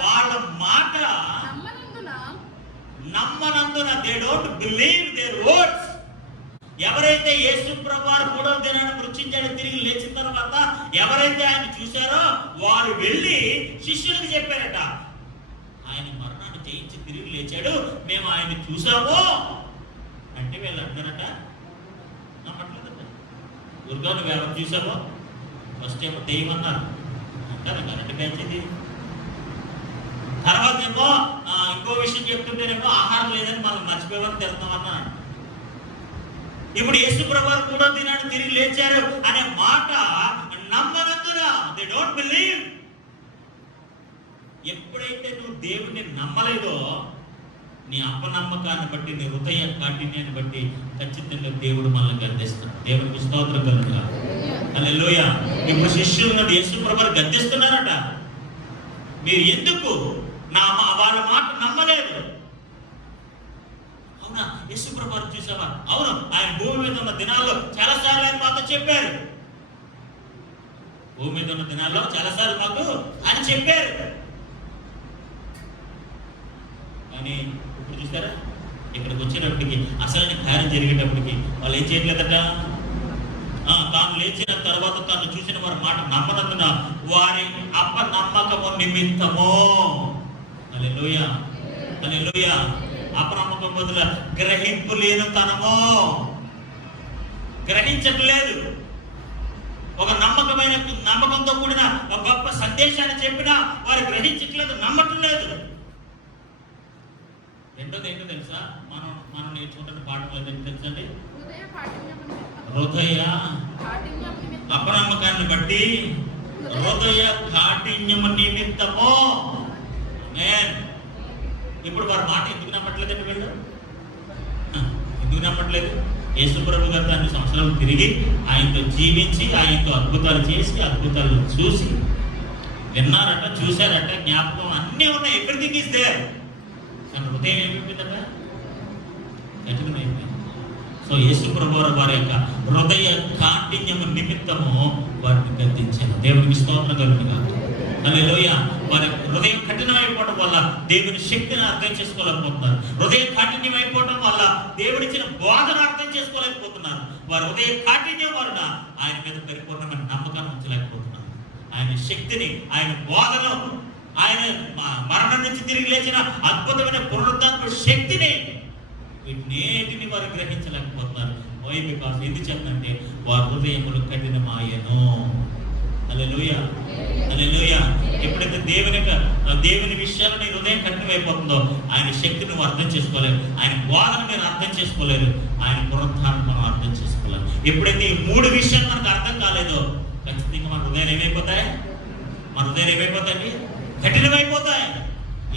వాళ్ళ మాట నమ్మనందున they don't believe their words. ఎవరైతే యేసు ప్రభువారు 3వ దినాన మృత్యుంజయుడు తిరిగి లేచిన తర్వాత ఎవరైతే ఆయన చూశారో వారు వెళ్ళి శిష్యులకు చెప్పారట, ఆయన మరణాన్ని జయించి తిరిగి లేచాడు, మేము ఆయన్ని చూసాము అంటే వీళ్ళు అంటారట, నమ్మట్లేదట. దుర్గా నువ్వు ఎవరు చూసావో? ఫస్ట్ ఏమో దెయ్యం అన్నారు, అంటారు కరెంట్ పెంచింది. తర్వాత ఏమో ఇంకో విషయం చెప్తుంటేనేమో ఆహారం లేదని మనం మర్చిపోయామని తెలుస్తామన్నాడు. ఇప్పుడు యేసు ప్రభువారు 3వ దినాన్ని తిరిగి లేచారు అనే మాట నమ్మనందున దే డోంట్ బిలీవ్. ఎప్పుడైతే నువ్వు దేవుడిని నమ్మలేదో నీ అపనమ్మకాన్ని బట్టి, నీ హృదయ కాఠిన్యాన్ని బట్టి ఖచ్చితంగా దేవుడు మనల్ని గద్దిస్తాడు. దేవునికి స్తోత్రం కలుగుగా. హల్లెలూయా. ఇప్పుడు శిష్యులను యేసు ప్రభువారు గద్దిస్తున్నారట. మీరు ఎందుకు వాళ్ళ మాట నమ్మలేదు? అవునా, యేసు ప్రభువారు చూసావా? అవును, ఆయన భూమి మీద ఉన్న దినాల్లో చాలాసార్లు ఆయన మాతో చెప్పారు. భూమి మీద ఉన్న దినాల్లో చాలాసార్లు మాకు ఆయన చెప్పారు. కానీ ఇప్పుడు చూసారా, ఇక్కడికి వచ్చేటప్పటికి అసలు కార్యం జరిగేటప్పటికి వాళ్ళు ఏం చేయట్లేదట. తాను లేచిన తర్వాత తను చూసిన వారి మాట నమ్మనందున వారి అపనమ్మకము నిమిత్తము, హల్లెలూయా హల్లెలూయా, అపనమ్మకం బదులు గ్రహింపు లేనితనము, గ్రహించట్లేదు. ఒక నమ్మకంతో కూడిన ఒక గొప్ప సందేశాన్ని చెప్పినా వారు గ్రహించట్లేదు, నమ్మటం లేదు. రెండోది ఏంటో తెలుసా? మనం నేర్చుకుంటున్న పాఠం ఏంటో తెలుసండి? హృదయ అపనమ్మకాన్ని బట్టి హృదయ కాఠిన్యము నిమిత్తము. ఇప్పుడు వారి మాట ఎందుకు నమ్మట్లేదండి? వీళ్ళు ఎందుకు నమ్మట్లేదు? యేసుప్రభు గారు అన్ని సంవత్సరాలు తిరిగి ఆయనతో జీవించి ఆయనతో అద్భుతాలు చేసి అద్భుతాలు చూసి విన్నారట, చూశారట, జ్ఞాపకం అన్నీ ఉన్నాయి, ఎవ్రీథింగ్ ఈస్ దేర్. కానీ హృదయం ఏమైపోయిందట? కఠినమైపోయింది. సో యేసుప్రభు వారి యొక్క హృదయ కాఠిన్యము నిమిత్తము వారిని గద్దించారు. దేవునికి స్తోత్రం కలుగునుగాక. హల్లెలూయా. వారి హృదయం కఠినమైపోవడం వల్ల దేవుని శక్తిని అర్థం చేసుకోలేకపోతున్నారు. హృదయ కాఠిన్యం అయిపోవడం వల్ల దేవుడిచ్చిన బోధన అర్థం చేసుకోలేకపోతున్నారు. వారి హృదయ కాఠిన్యం వలన ఆయన మీద పరిపూర్ణమైన నమ్మకాన్ని ఉంచలేకపోతున్నారు. ఆయన శక్తిని, ఆయన బోధన, ఆయన మరణం నుంచి తిరిగి లేచిన అద్భుతమైన పునరుద్ధరణ శక్తిని, వీటినేటిని వారు గ్రహించలేకపోతున్నారు. వై? బికాస్ ఎందుకు చెప్తుందంటే వారి హృదయములు కఠినమాయను. హల్లెలూయా హల్లెలూయా. ఎప్పుడైతే దేవుని విషయాలు నీ హృదయం కఠినమైపోతుందో ఆయన శక్తిని నువ్వు అర్థం చేసుకోలేరు, ఆయన బోధన మీరు అర్థం చేసుకోలేరు, ఆయన పునరుద్ధానం మనం అర్థం చేసుకోలేరు. ఎప్పుడైతే ఈ మూడు విషయాలు మనకు అర్థం కాలేదో ఖచ్చితంగా మన హృదయాలు ఏమైపోతాయి? మన హృదయాలు ఏమైపోతాయండి? కఠినమైపోతాయి.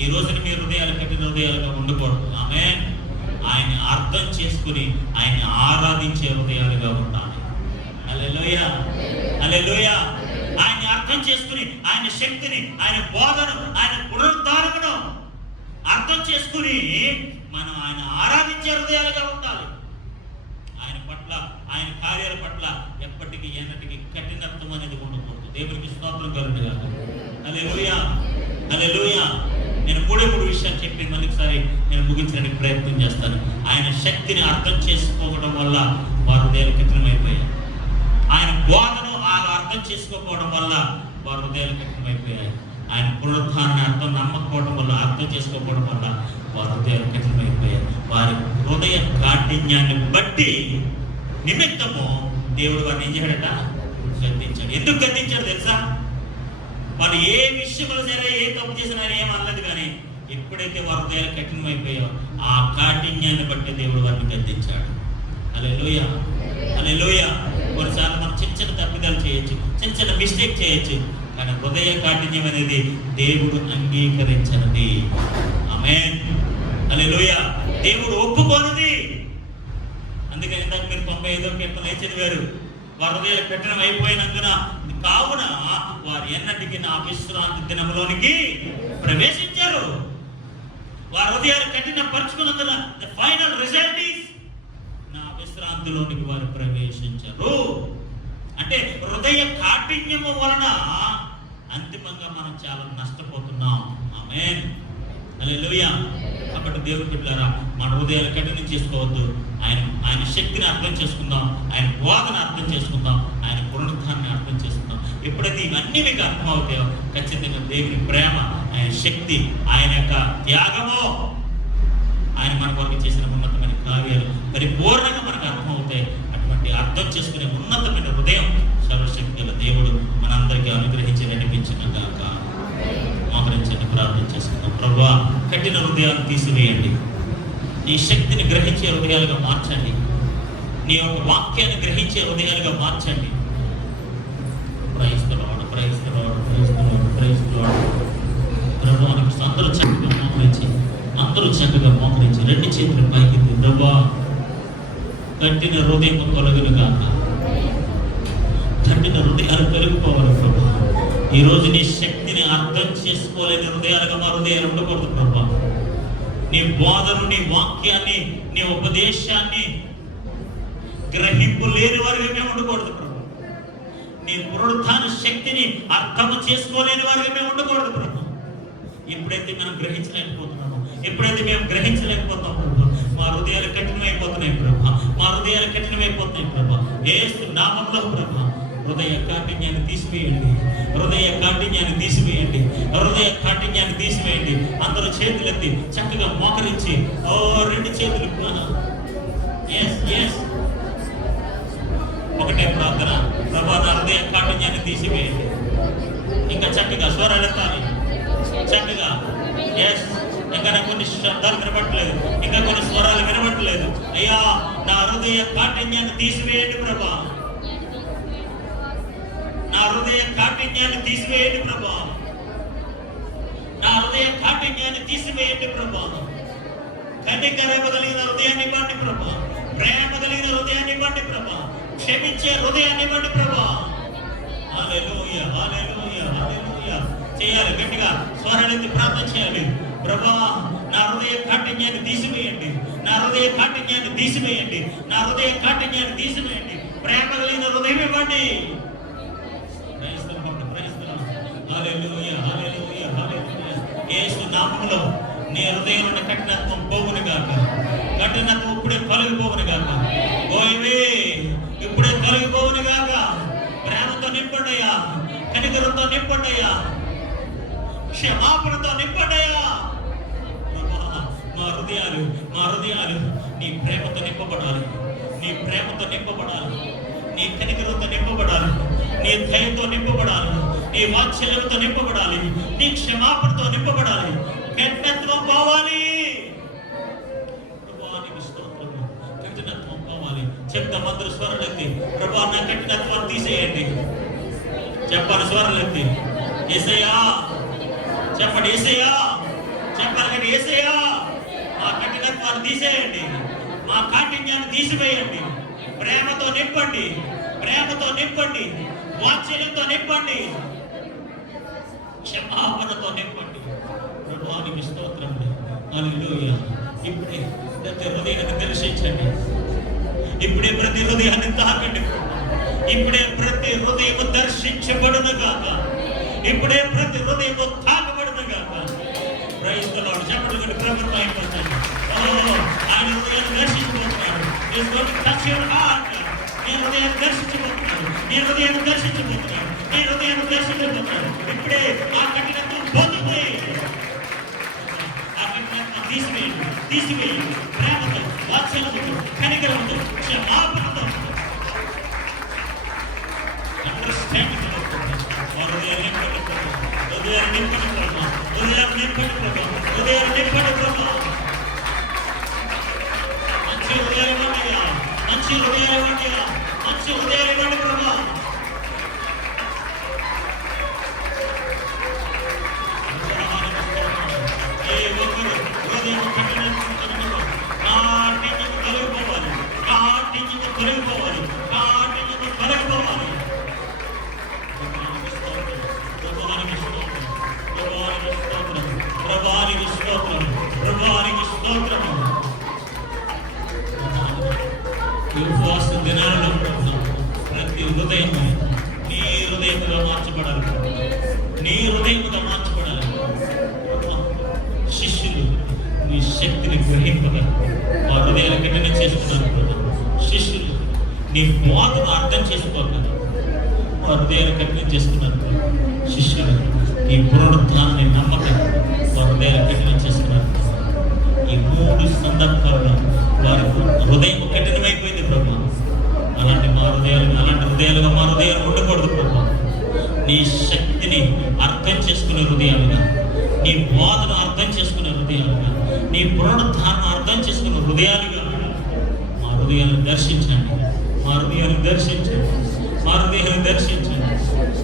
ఈ రోజున మీ హృదయాలు కఠిన హృదయాలుగా ఉండకూడదు. ఆమేన్. ఆయన అర్థం చేసుకుని ఆయన ఆరాధించే హృదయాలుగా ఉండాలి. హల్లెలూయా హల్లెలూయా. ఆయన అర్థం చేసుకుని ఆయన శక్తిని, ఆయన బోధను, ఆయన పునరుద్ధారమును అర్థం చేసుకుని మనం ఆయన ఆరాధించే హృదయాలుగా ఉండాలి. ఆయన పట్ల, ఆయన కార్యాల పట్ల ఎప్పటికీ ఎన్నటికీ కఠినత్వం అనేది ఉండకూడదు. దేవునికి స్తోత్రం కలుగునుగాక. హల్లెలూయా హల్లెలూయా. నేను మూడు విషయాలు చెప్పి మళ్ళీ ఒకసారి నేను ముగించడానికి ప్రయత్నం చేస్తాను. ఆయన శక్తిని అర్థం చేసుకోవడం వల్ల వారి హృదయాలు కఠినమైపోయాయి. ఆయన బోధను అర్థం చేసుకోకపోవడం వల్ల వారి హృదయాలు కఠినమైపోయాయి. ఆయన పునరుద్ధానాన్ని నమ్మకపోవడం వల్ల, అర్థం చేసుకోకపోవడం వల్ల వారి హృదయాలు కఠినమైపోయాయి. వారి హృదయ కాఠిన్యాన్ని బట్టి నిమిత్తము దేవుడు వారిని ఏం చేయడట? గద్దించాడు. ఎందుకు గద్దించాడు తెలుసా? వాళ్ళు ఏ విషయంలో సరే, ఏ తప్పు చేసినా ఏమన్నది, కానీ ఎప్పుడైతే వారి హృదయాలు కఠినమైపోయాయో ఆ కాఠిన్యాన్ని బట్టి దేవుడు వారిని గద్దించాడు. హల్లెలూయా హల్లెలూయా. కొన్నిసార్లు మనం చిన్న తప్పిదాలు చేయొచ్చు, చిన్న మిస్టేక్ చేయొచ్చు, కానీ హృదయ కాఠిన్యం అనేది దేవుడు అంగీకరించనిది. ఆమేన్ హల్లెలూయా. దేవుడు ఒప్పుకోనిది. అందుకని ఇందాక మీరు 95వ కీర్తన ఏం చదివారు? వారి హృదయాలు కఠినం అయిపోయినందున కావున వారు ఎన్నటికీ నా విశ్రాంతి దినంలోనికి ప్రవేశించారు. వారి హృదయాలు కఠిన పరుచుకున్నందున ద ఫైనల్ రిజల్ట్ ఈస్ నా విశ్రాంతిలోనికి వారు ప్రవేశించరు. అంటే హృదయ కాఠిన్యము వలన అంతిమంగా మనం చాలా నష్టపోతున్నాం. ఆమేన్ హల్లెలూయా. కాబట్టి దేవుని బిడ్డలారా, మన హృదయాలు కఠినం చేసుకోవద్దు. ఆయన శక్తిని అర్థం చేసుకుందాం, ఆయన బోధన అర్థం చేసుకుందాం, ఆయన పునరుద్ధానాన్ని అర్థం చేసుకుందాం. ఎప్పుడైతే ఇవన్నీ మీకు అర్థమవుతాయో ఖచ్చితంగా దేవుని ప్రేమ, ఆయన శక్తి, ఆయన యొక్క త్యాగము, ఆయన మన కొరకు చేసిన ఉన్నతమైన కార్యాలు పరిపూర్ణంగా మనకు అర్థమవుతాయి. అటువంటి అర్థం చేసుకునే ఉన్నతమైన హృదయం సర్వశక్తుల దేవుడు మనందరికీ అనుగ్రహించి నడిపించినగాక. మోకరించండి, ప్రార్థన చేసుకుందాం. ప్రభువా, కఠిన హృదయాలు తీసివేయండి, నీ శక్తిని గ్రహించే హృదయాలుగా మార్చండి, నీ యొక్క వాక్యాన్ని గ్రహించే హృదయాలుగా మార్చండి. Praise the Lord, praise the Lord, praise the Lord, praise the Lord. ప్రభువానికి అందరూ చక్కగా మోకరించి, అందరూ చక్కగా మోకరించి రెండు చేతులు పైకెత్తి, ప్రభువా కఠిన హృదయం తొలగునుగాక, కఠిన హృదయాలు తొలగిపోవాలి ప్రభు. ఈ రోజు నీ శక్తిని అర్థం చేసుకోలేని హృదయాలుగా మా హృదయాలు ఉండకూడదు ప్రభు. నీ బోధను, నీ వాక్యాన్ని, నీ ఉపదేశాన్ని గ్రహింపు లేని వారిగా మేము ఉండకూడదు ప్రభు. నీ పునరుత్థాన శక్తిని అర్థం చేసుకోలేని వారిగా మేము ఉండకూడదు ప్రభు. ఎప్పుడైతే మనం గ్రహించలేకపోతున్నామో, ఎప్పుడైతే మేము గ్రహించలేకపోతాం ప్రభు, మా హృదయాలు కఠినమైపోతున్నాయి ప్రభు, మా హృదయాలు కఠినమైపోతున్నాయి ప్రభు. యేసు నామములో ప్రభు హృదయ కాఠిన్యాన్ని తీసివేయండి, హృదయ కాఠిన్యాన్ని తీసివేయండి, హృదయ కాఠిన్యాన్ని తీసివేయండి. అందరూ చేతులెత్తి చక్కగా మోకరించి రెండు చేతులు ఒకటే ప్రార్థన, ప్రభా నా హృదయ కాఠిన్యాన్ని తీసివేయండి. ఇంకా చక్కగా స్వరాలెత్తాలి, చక్కగా ఇంకా నాకు కొన్ని శబ్దాలు వినబట్టలేదు, ఇంకా కొన్ని స్వరాలు వినబట్టలేదు. అయ్యా నా హృదయ కాఠిన్యాన్ని తీసివేయండి ప్రభా, నా హృదయ కాఠిన్యాన్ని తీసివేయండి ప్రభా, నా హృదయ కాఠిన్యాన్ని తీసివేయండి ప్రభా. కనికరమ కలిగిన హృదయాన్ని ఇవ్వండి ప్రభా, ప్రేమ కలిగిన హృదయాన్ని ఇవ్వండి ప్రభా, క్షమించే హృదయాన్ని ఇవ్వండి ప్రభా. హల్లెలూయా, హల్లెలూయా, హల్లెలూయా. చేయాలి, గట్టిగా స్వరాలెత్తి ప్రార్థన చేయాలి. ప్రభా నా హృదయ కాఠిన్యాన్ని తీసివేయండి, నా హృదయ కాఠిన్యాన్ని తీసివేయండి, నా హృదయ కాఠిన్యాన్ని తీసివేయండి. ప్రేమ కలిగిన హృదయం ఇవ్వండి. హల్లెలూయా, హల్లెలూయా, హల్లెలూయా. యేసు నామములో నీ హృదయం నుండి కఠినత్వం పోవును గాక, కఠినత్వం ఇప్పుడే తొలగిపోవును గాక, గోయవే ఇప్పుడే తొలగిపోవును గాక. ప్రేమతో నింపండియా, కనికరంతో నింపండియా, క్షమాపణతో నింపండియా. మా హృదయాలు నీ ప్రేమతో నింపబడాలి, నీ ప్రేమతో నింపబడాలి, నీ కనికరంతో నింపబడాలి, నీ దయతో నింపబడాలి, నీ వాత్సల్యంతో నింపబడాలి, నీ క్షమాపణతో నింపబడాలి, కఠినత్వం పోవాలి. ప్రభా నీకు స్తోత్రము, కఠినత్వం పోవాలి. చెప్తాం అందరూ స్వరాలెత్తి, ప్రభా నా కఠినత్వాన్ని తీసేయండి. చెప్పాలి స్వరాలెత్తి, యేసయ్యా చెప్పండి, యేసయ్యా చెప్పాలి, యేసయ్యా మా కఠినత్వాన్ని తీసేయండి, మా కాఠిన్యాన్ని తీసివేయండి. ప్రేమతో నింపండి, ప్రేమతో నింపండి, వాత్సల్యంతో నింపండి, క్షమాపణతో నింపండి. ప్రభువానికి స్తోత్రం. హల్లెలూయా. ఇప్పుడే ప్రతి హృదయాన్ని దర్శించండి, ఇప్పుడే ప్రతి హృదయాన్ని తాకండి, ఇప్పుడే ప్రతి హృదయం దర్శించబడును గాక, ఇప్పుడే ప్రతి హృదయం తాకబడును గాక. Praise the Lord. చెప్పండి, ప్రభుత్వం అయిపోతుంది. ఆయన హృదయాన్ని దర్శించబోతున్నాడు. Is going to touch your heart. నీ హృదయాన్ని దర్శించబోతున్నాడు, నీ హృదయాన్ని దర్శించబోతున్నాడు, నీ హృదయాన్ని దర్శించబోతున్నాడు. ఇప్పుడే ఆ కఠినత్వం పోతుంది, ఆ కఠినత్వం తీసివేయండి, తీసివేయండి. ప్రేమతో, వాత్సల్యంతో, కనికరంతో, క్షమాపణతో, అండర్స్టాండింగ్ హృదయాన్ని నింపండి ప్రభా, హృదయాన్ని నింపండి ప్రభా, హృదయాన్ని నింపండి ప్రభా, హృదయాన్ని నింపండి ప్రభా. మంచి హృదయాలు ఇవ్వండి, మంచి హృదయాలు ఇవ్వండి, మంచి హృదయాలు ఇవ్వండి ప్రభా. ఏ ఒక్కరు హృదయం కఠినంగా కాఠిన్యం తొలగిపోవాలి, కాఠిన్యం తొలగిపోవాలి, కాఠిన్యం తొలగిపోవాలి. ప్రభువానికి స్తోత్రం, ప్రభువానికి స్తోత్రం, ప్రభువానికి స్తోత్రం, ప్రభువానికి స్తోత్రం. ఈ ఉపవాస దినాలలో ప్రతి హృదయం నీ హృదయముగా మార్చబడాలి, నీ హృదయముగా మార్చబడాలి. శిష్యులు నీ శక్తిని గ్రహింపగా ఆ హృదయాలు కఠినం చేసుకున్నారు. శిష్యులు నీ బోధను అర్థం చేసుకోగా ఆ హృదయాలు కఠినం చేసుకున్నారు. శిష్యులు ఈ పునరుద్ధానాన్ని నమ్మక ఆ హృదయాలు కఠినం చేసుకున్నారు. ఈ 3 సందర్భాల్లో వారి హృదయం కఠినమైపోయింది ప్రభా. అలాంటి హృదయాలుగా మా హృదయాలు ఉండకూడదు ప్రభా. నీ శక్తిని అర్థం చేసుకునే హృదయాలుగా, నీ బోధను అర్థం చేసుకునే హృదయాలుగా, నీ పునరుద్ధానం అర్థం చేసుకునే హృదయాలుగా మా హృదయాలను దర్శించండి, మా హృదయాలను దర్శించండి, మా హృదయాలను దర్శించండి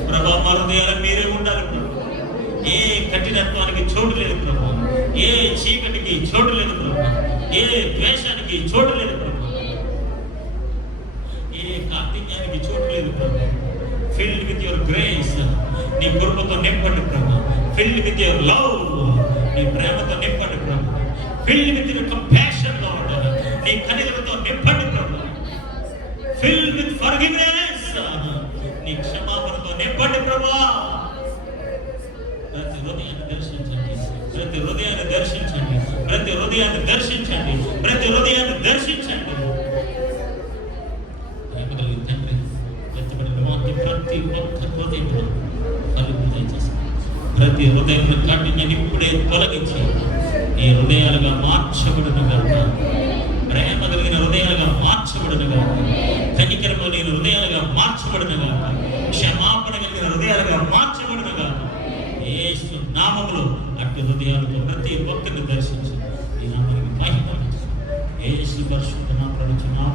ప్రభా. మా హృదయాలు మీరే ఉండాలి ప్రభా. ఏ కఠినత్వానికి చోటు లేదు ప్రభా, ఏ చీకటికి చోటు లేదు ప్రభా, ఏ ద్వేషానికి చోటు లేదు ప్రభా, ఏ కాఠిన్యానికి చోటు లేదు ప్రభా. ఫిల్డ్ విత్ యువర్ గ్రేస్, నీ కృపతో నింపండి ప్రభా. ఫిల్డ్ విత్ యువర్ లవ్, నీ ప్రేమతో నింపండి ప్రభా. Filled with your compassion lord, నీ కనికరంతో నింపండి ప్రభా. ఫిల్డ్ విత్ ఫర్గివ్నెస్, నీ క్షమాపణతో నింపండి ప్రభా. ప్రతి హృదయాన్ని దర్శించండి, ప్రతి హృదయాన్ని దర్శించండి, ప్రతి హృదయాన్ని దర్శించండి, ప్రతి హృదయాన్ని దర్శించండి. తండ్రి ఎత్తబడిన వాక్యం ప్రతి హృదయం కఠిన ఇప్పుడే తొలగించి ఈ హృదయాలుగా మార్చబడును గాక, ప్రేమ కలిగిన హృదయాలుగా మార్చబడును గాక, కనికరము లేని హృదయాలుగా మార్చబడును గాక, క్షమాపణ కలిగిన హృదయాలుగా మార్చబడును గాక. యేసు నామములో అట్టి హృదయాలతో ప్రతి ఒక్కరిని దర్శించి ఈ నామానికి మహిమ, యేసు పరిశుద్ధ నామములో